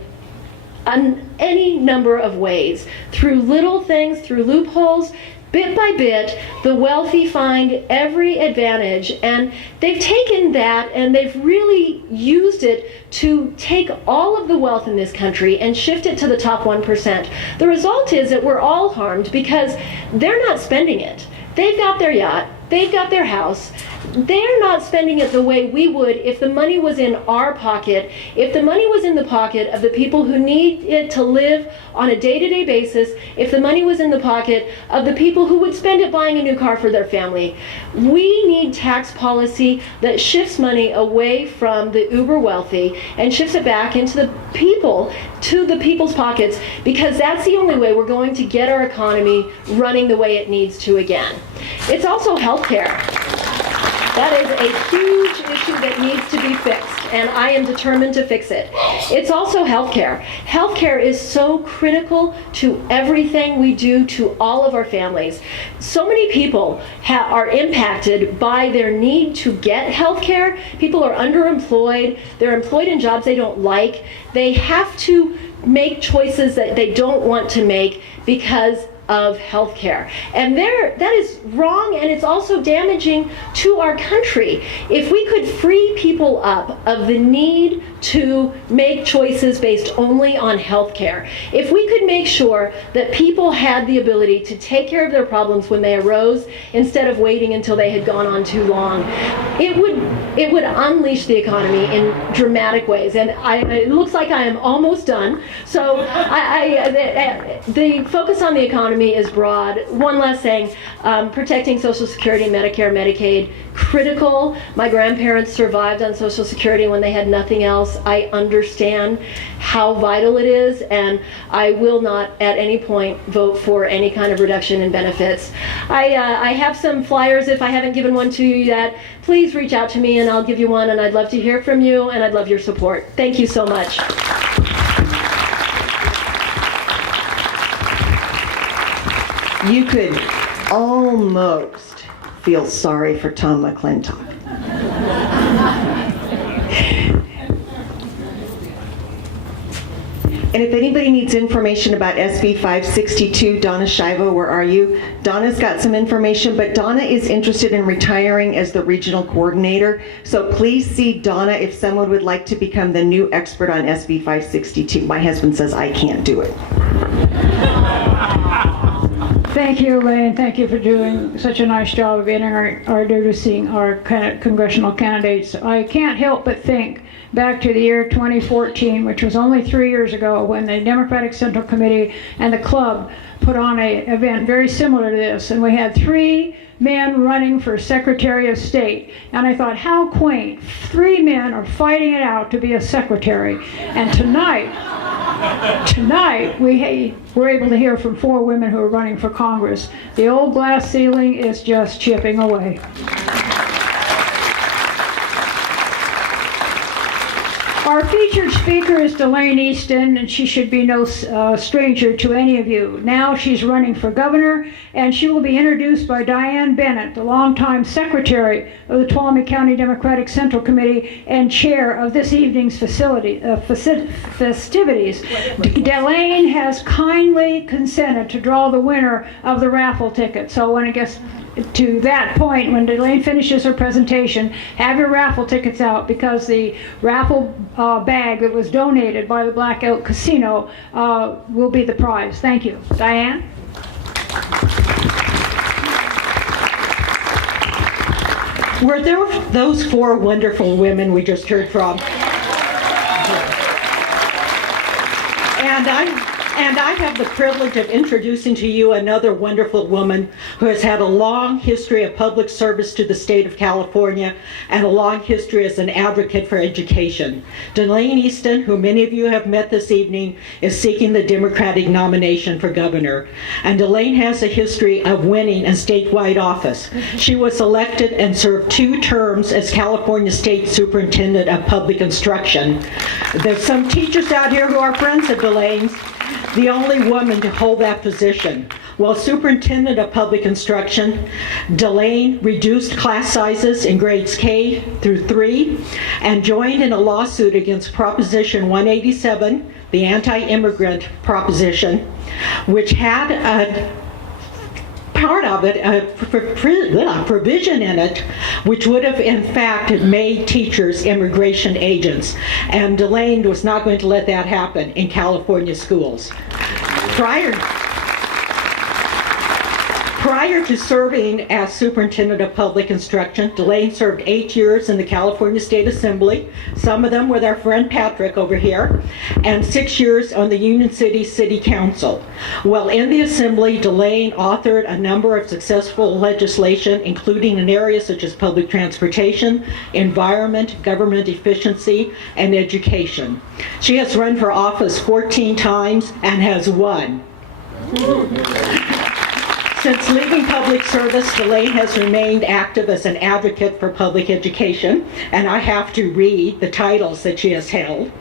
any number of ways. Through little things, through loopholes, bit by bit, the wealthy find every advantage, and they've taken that and they've really used it to take all of the wealth in this country and shift it to the top 1%. The result is that we're all harmed because they're not spending it. They've got their yacht, they've got their house. They're not spending it the way we would if the money was in our pocket, if the money was in the pocket of the people who need it to live on a day-to-day basis, if the money was in the pocket of the people who would spend it buying a new car for their family. We need tax policy that shifts money away from the uber wealthy and shifts it back into the people, to the people's pockets, because that's the only way we're going to get our economy running the way it needs to again. It's also healthcare. That is a huge issue that needs to be fixed, and I am determined to fix it. It's also healthcare. Healthcare is so critical to everything we do, to all of our families. So many people are impacted by their need to get healthcare. People are underemployed. They're employed in jobs they don't like. They have to make choices that they don't want to make because of healthcare. And that is wrong, and it's also damaging to our country. If we could free people up of the need to make choices based only on healthcare, if we could make sure that people had the ability to take care of their problems when they arose instead of waiting until they had gone on too long, it would unleash the economy in dramatic ways. And it looks like I am almost done. So the focus on the economy is broad. One last thing, protecting Social Security, Medicare, Medicaid, critical. My grandparents survived on Social Security when they had nothing else. I understand how vital it is, and I will not at any point vote for any kind of reduction in benefits. I have some flyers. If I haven't given one to you yet, please reach out to me and I'll give you one, and I'd love to hear from you, and I'd love your support. Thank you so much. You could almost feel sorry for Tom McClintock. And if anybody needs information about SB 562, Donna Shiva, where are you? Donna's got some information, but Donna is interested in retiring as the regional coordinator. So please see Donna if someone would like to become the new expert on SB 562. My husband says I can't do it. Thank you, Elaine. Thank you for doing such a nice job of introducing our congressional candidates. I can't help but think back to the year 2014, which was only 3 years ago, when the Democratic Central Committee and the club put on an event very similar to this, and we had 3 men running for Secretary of State. And I thought, how quaint. 3 men are fighting it out to be a secretary. And tonight we're able to hear from 4 women who are running for Congress. The old glass ceiling is just chipping away. Our featured speaker is Delane Easton, and she should be no stranger to any of you. Now she's running for governor, and she will be introduced by Diane Bennett, the longtime secretary of the Tuolumne County Democratic Central Committee and chair of this evening's festivities. Delane has kindly consented to draw the winner of the raffle ticket. So when it gets to that point, when Delane finishes her presentation, have your raffle tickets out, because the raffle bag that was donated by the Black Elk Casino will be the prize. Thank you. Diane? Were there those 4 wonderful women we just heard from? And I have the privilege of introducing to you another wonderful woman who has had a long history of public service to the state of California and a long history as an advocate for education. Delane Easton, who many of you have met this evening, is seeking the Democratic nomination for governor. And Delane has a history of winning a statewide office. She was elected and served 2 terms as California State Superintendent of Public Instruction. There's some teachers out here who are friends of Delane's. The only woman to hold that position. While Superintendent of Public Instruction, Delane reduced class sizes in grades K through 3 and joined in a lawsuit against Proposition 187, the anti-immigrant proposition, which had a part of it, a provision in it, which would have in fact made teachers immigration agents. And Delane was not going to let that happen in California schools. Prior to serving as Superintendent of Public Instruction, Delane served 8 years in the California State Assembly. Some of them with our friend Patrick over here, and 6 years on the Union City City Council. While in the Assembly, Delane authored a number of successful legislation, including in areas such as public transportation, environment, government efficiency, and education. She has run for office 14 times and has won. Since leaving public service, Delane has remained active as an advocate for public education, and I have to read the titles that she has held.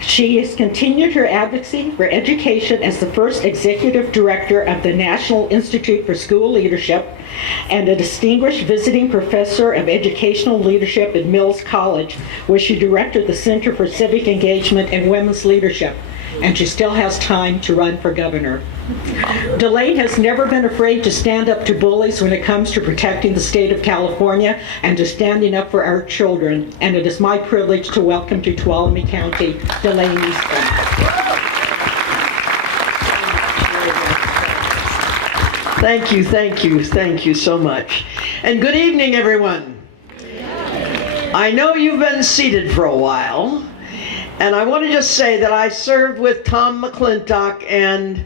She has continued her advocacy for education as the first executive director of the National Institute for School Leadership and a distinguished visiting professor of educational leadership at Mills College, where she directed the Center for Civic Engagement and Women's Leadership. And she still has time to run for governor. Delane has never been afraid to stand up to bullies when it comes to protecting the state of California and to standing up for our children. And it is my privilege to welcome to Tuolumne County, Delane Easton. Thank you so much. And good evening, everyone. I know you've been seated for a while. And I want to just say that I served with Tom McClintock, and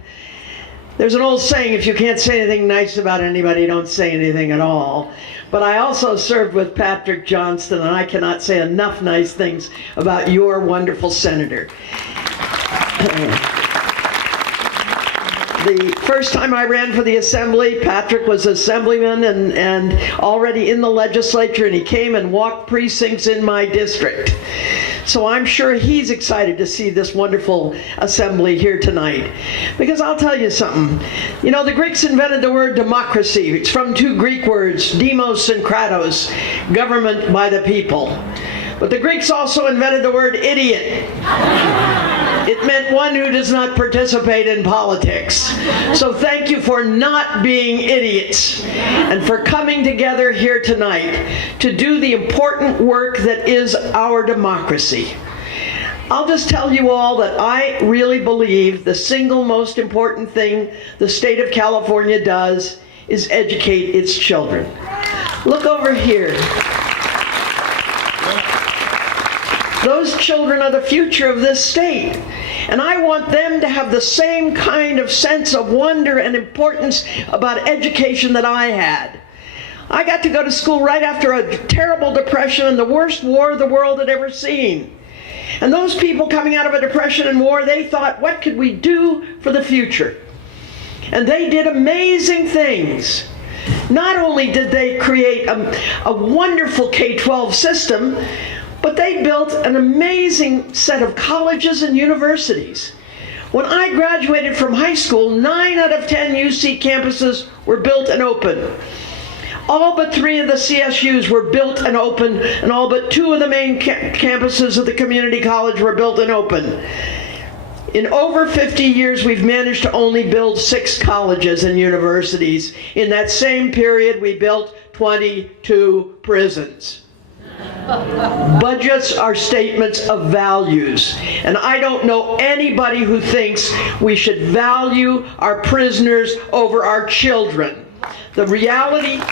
there's an old saying, if you can't say anything nice about anybody, don't say anything at all. But I also served with Patrick Johnston, and I cannot say enough nice things about your wonderful senator. The first time I ran for the assembly, Patrick was assemblyman and already in the legislature, and he came and walked precincts in my district. So I'm sure he's excited to see this wonderful assembly here tonight. Because I'll tell you something. You know, the Greeks invented the word democracy. It's from 2 Greek words, demos and kratos, government by the people. But the Greeks also invented the word idiot. It meant one who does not participate in politics. So thank you for not being idiots and for coming together here tonight to do the important work that is our democracy. I'll just tell you all that I really believe the single most important thing the state of California does is educate its children. Look over here. Those children are the future of this state. And I want them to have the same kind of sense of wonder and importance about education that I had. I got to go to school right after a terrible depression and the worst war the world had ever seen. And those people coming out of a depression and war, they thought, what could we do for the future? And they did amazing things. Not only did they create a wonderful K-12 system, but they built an amazing set of colleges and universities. When I graduated from high school, 9 out of 10 UC campuses were built and open. All but 3 of the CSUs were built and open, and all but 2 of the main campuses of the community college were built and open. In over 50 years, we've managed to only build 6 colleges and universities. In that same period, we built 22 prisons. Budgets are statements of values, and I don't know anybody who thinks we should value our prisoners over our children. The reality,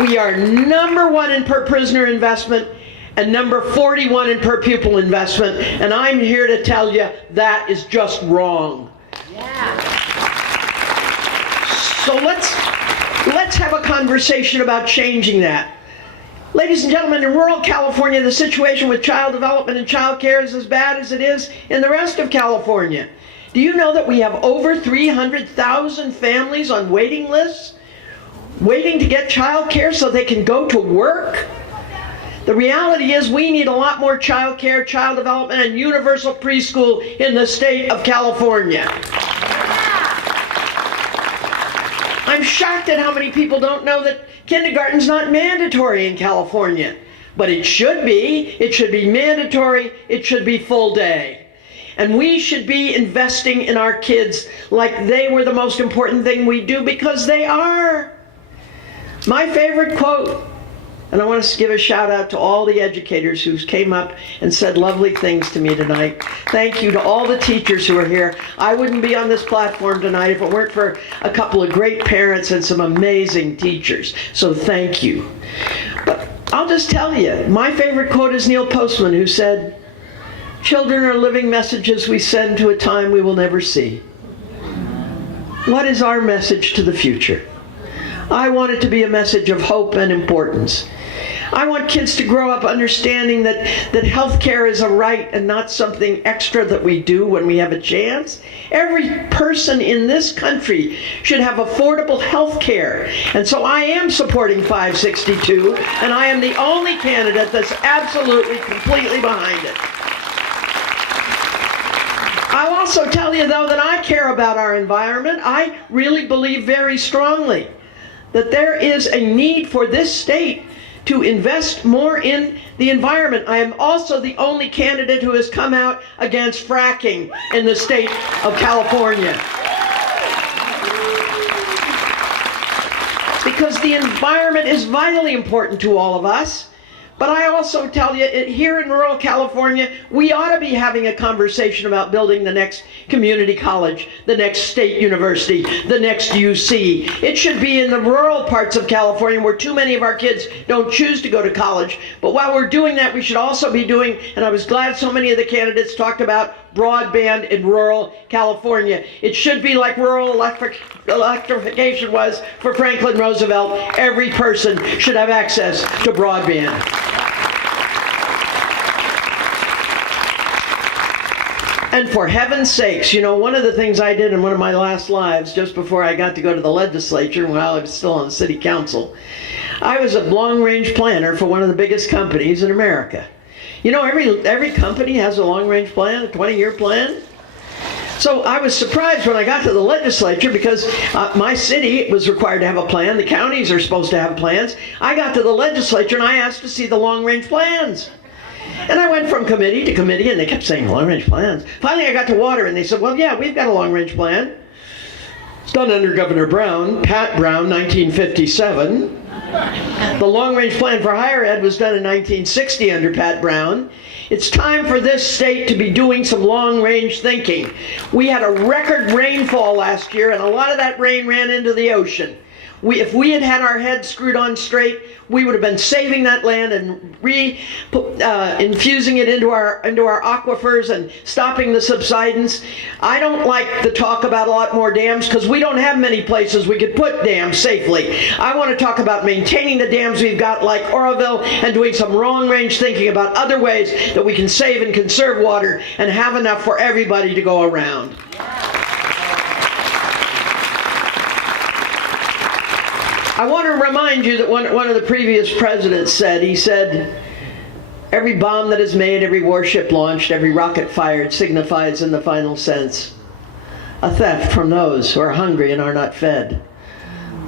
we are number 1 in per prisoner investment and number 41 in per pupil investment, and I'm here to tell you that is just wrong. Yeah. So let's have a conversation about changing that. Ladies and gentlemen, in rural California, the situation with child development and child care is as bad as it is in the rest of California. Do you know that we have over 300,000 families on waiting lists, waiting to get child care so they can go to work? The reality is we need a lot more child care, child development, and universal preschool in the state of California. I'm shocked at how many people don't know that kindergarten's not mandatory in California. But it should be. It should be mandatory. It should be full day. And we should be investing in our kids like they were the most important thing we do, because they are. My favorite quote, and I want to give a shout out to all the educators who came up and said lovely things to me tonight. Thank you to all the teachers who are here. I wouldn't be on this platform tonight if it weren't for a couple of great parents and some amazing teachers. So thank you. But I'll just tell you, my favorite quote is Neil Postman, who said, "Children are living messages we send to a time we will never see." What is our message to the future? I want it to be a message of hope and importance. I want kids to grow up understanding that health care is a right and not something extra that we do when we have a chance. Every person in this country should have affordable health care. And so I am supporting 562, and I am the only candidate that's absolutely, completely behind it. I'll also tell you, though, that I care about our environment. I really believe very strongly that there is a need for this state to invest more in the environment. I am also the only candidate who has come out against fracking in the state of California. Because the environment is vitally important to all of us. But I also tell you, here in rural California, we ought to be having a conversation about building the next community college, the next state university, the next UC. It should be in the rural parts of California where too many of our kids don't choose to go to college. But while we're doing that, we should also be doing, and I was glad so many of the candidates talked about broadband in rural California. It should be like rural electrification was for Franklin Roosevelt. Every person should have access to broadband. And for heaven's sakes, you know, one of the things I did in one of my last lives, just before I got to go to the legislature while I was still on the city council, I was a long-range planner for one of the biggest companies in America. You know, every company has a long-range plan, a 20-year plan. So I was surprised when I got to the legislature because my city was required to have a plan. The counties are supposed to have plans. I got to the legislature and I asked to see the long-range plans. And I went from committee to committee, and they kept saying long-range plans. Finally, I got to water, and they said, well, yeah, we've got a long-range plan. It's done under Governor Brown, Pat Brown, 1957. The long-range plan for higher ed was done in 1960 under Pat Brown. It's time for this state to be doing some long-range thinking. We had a record rainfall last year, and a lot of that rain ran into the ocean. If we had had our heads screwed on straight, we would have been saving that land and infusing it into our aquifers and stopping the subsidence. I don't like the talk about a lot more dams because we don't have many places we could put dams safely. I want to talk about maintaining the dams we've got like Oroville and doing some long-range thinking about other ways that we can save and conserve water and have enough for everybody to go around. I want to remind you that one of the previous presidents said, he said, every bomb that is made, every warship launched, every rocket fired signifies in the final sense a theft from those who are hungry and are not fed,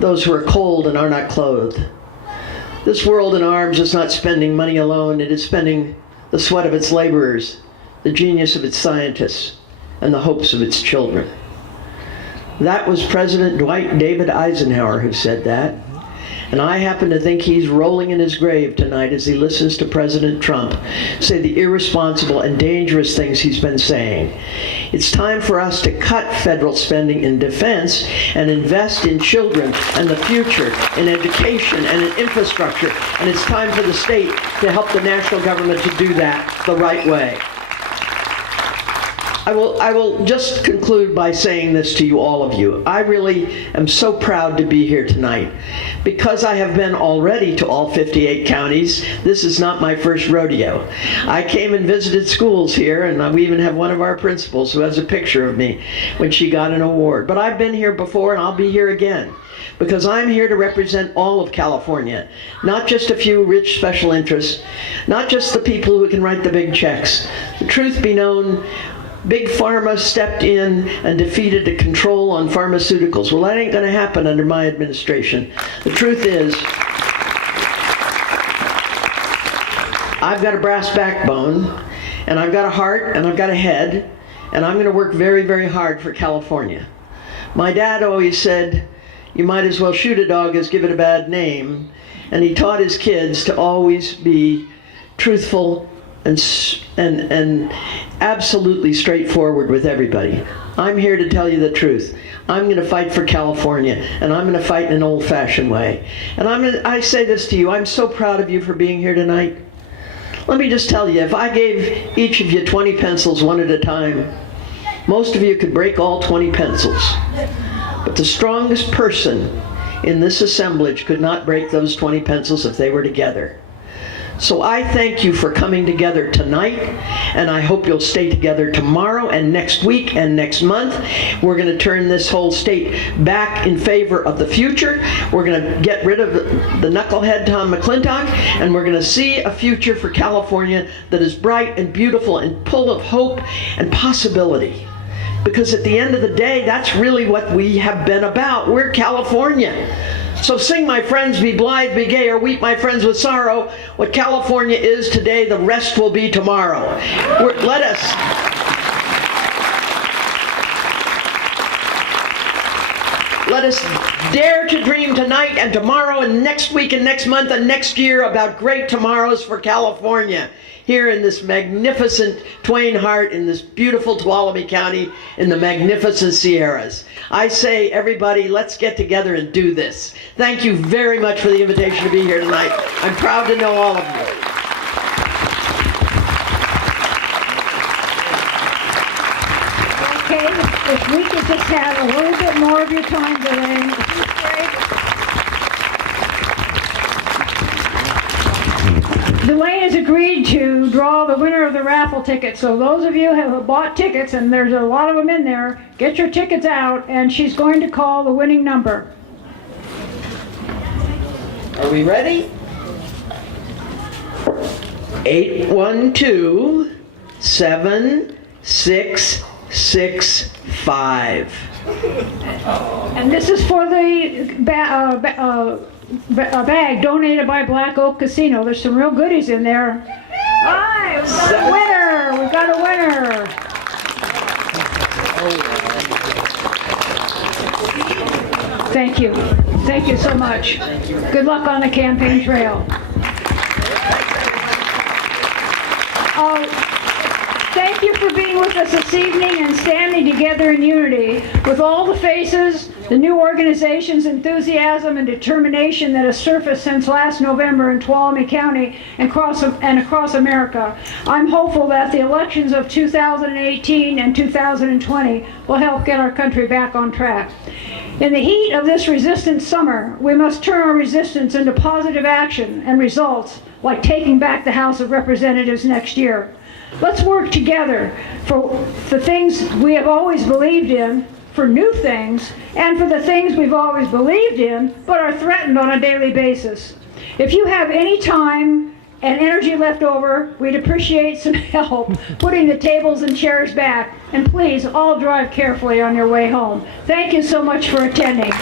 those who are cold and are not clothed. This world in arms is not spending money alone, it is spending the sweat of its laborers, the genius of its scientists, and the hopes of its children. That was President Dwight David Eisenhower who said that. And I happen to think he's rolling in his grave tonight as he listens to President Trump say the irresponsible and dangerous things he's been saying. It's time for us to cut federal spending in defense and invest in children and the future, in education and in infrastructure. And it's time for the state to help the national government to do that the right way. I will just conclude by saying this to you, all of you. I really am so proud to be here tonight. Because I have been already to all 58 counties, this is not my first rodeo. I came and visited schools here, and we even have one of our principals who has a picture of me when she got an award. But I've been here before, and I'll be here again. Because I'm here to represent all of California, not just a few rich special interests, not just the people who can write the big checks. The truth be known, Big Pharma stepped in and defeated the control on pharmaceuticals. Well, that ain't going to happen under my administration. The truth is, I've got a brass backbone, and I've got a heart, and I've got a head, and I'm going to work very, very hard for California. My dad always said, you might as well shoot a dog as give it a bad name, and he taught his kids to always be truthful and absolutely straightforward with everybody. I'm here to tell you the truth. I'm going to fight for California, and I'm going to fight in an old-fashioned way. And I say this to you, I'm so proud of you for being here tonight. Let me just tell you, if I gave each of you 20 pencils one at a time, most of you could break all 20 pencils. But the strongest person in this assemblage could not break those 20 pencils if they were together. So I thank you for coming together tonight, and I hope you'll stay together tomorrow and next week and next month. We're going to turn this whole state back in favor of the future. We're going to get rid of the knucklehead Tom McClintock, and we're going to see a future for California that is bright and beautiful and full of hope and possibility. Because at the end of the day, that's really what we have been about. We're California. So sing, my friends, be blithe, be gay, or weep, my friends, with sorrow. What California is today, the rest will be tomorrow. Let us dare to dream tonight and tomorrow and next week and next month and next year about great tomorrows for California. Here in this magnificent Twain Harte, in this beautiful Tuolumne County, in the magnificent Sierras. I say, everybody, let's get together and do this. Thank you very much for the invitation to be here tonight. I'm proud to know all of you. Okay, if we could just have a little bit more of your time, Elaine. Dwayne has agreed to draw the winner of the raffle ticket. So those of you who have bought tickets, and there's a lot of them in there, get your tickets out, and she's going to call the winning number. Are we ready? 812-7665. And this is for the bag donated by Black Oak Casino. There's some real goodies in there. Hi, we've got a winner. We've got a winner. Thank you. Thank you so much. Good luck on the campaign trail. Thank you for being with us this evening and standing together in unity with all the faces, the new organizations, enthusiasm, and determination that has surfaced since last November in Tuolumne County and across America. I'm hopeful that the elections of 2018 and 2020 will help get our country back on track. In the heat of this resistance summer, we must turn our resistance into positive action and results, like taking back the House of Representatives next year. Let's work together for the things we have always believed in, for new things, and for the things we've always believed in but are threatened on a daily basis. If you have any time and energy left over, we'd appreciate some help putting the tables and chairs back. And please, all drive carefully on your way home. Thank you so much for attending.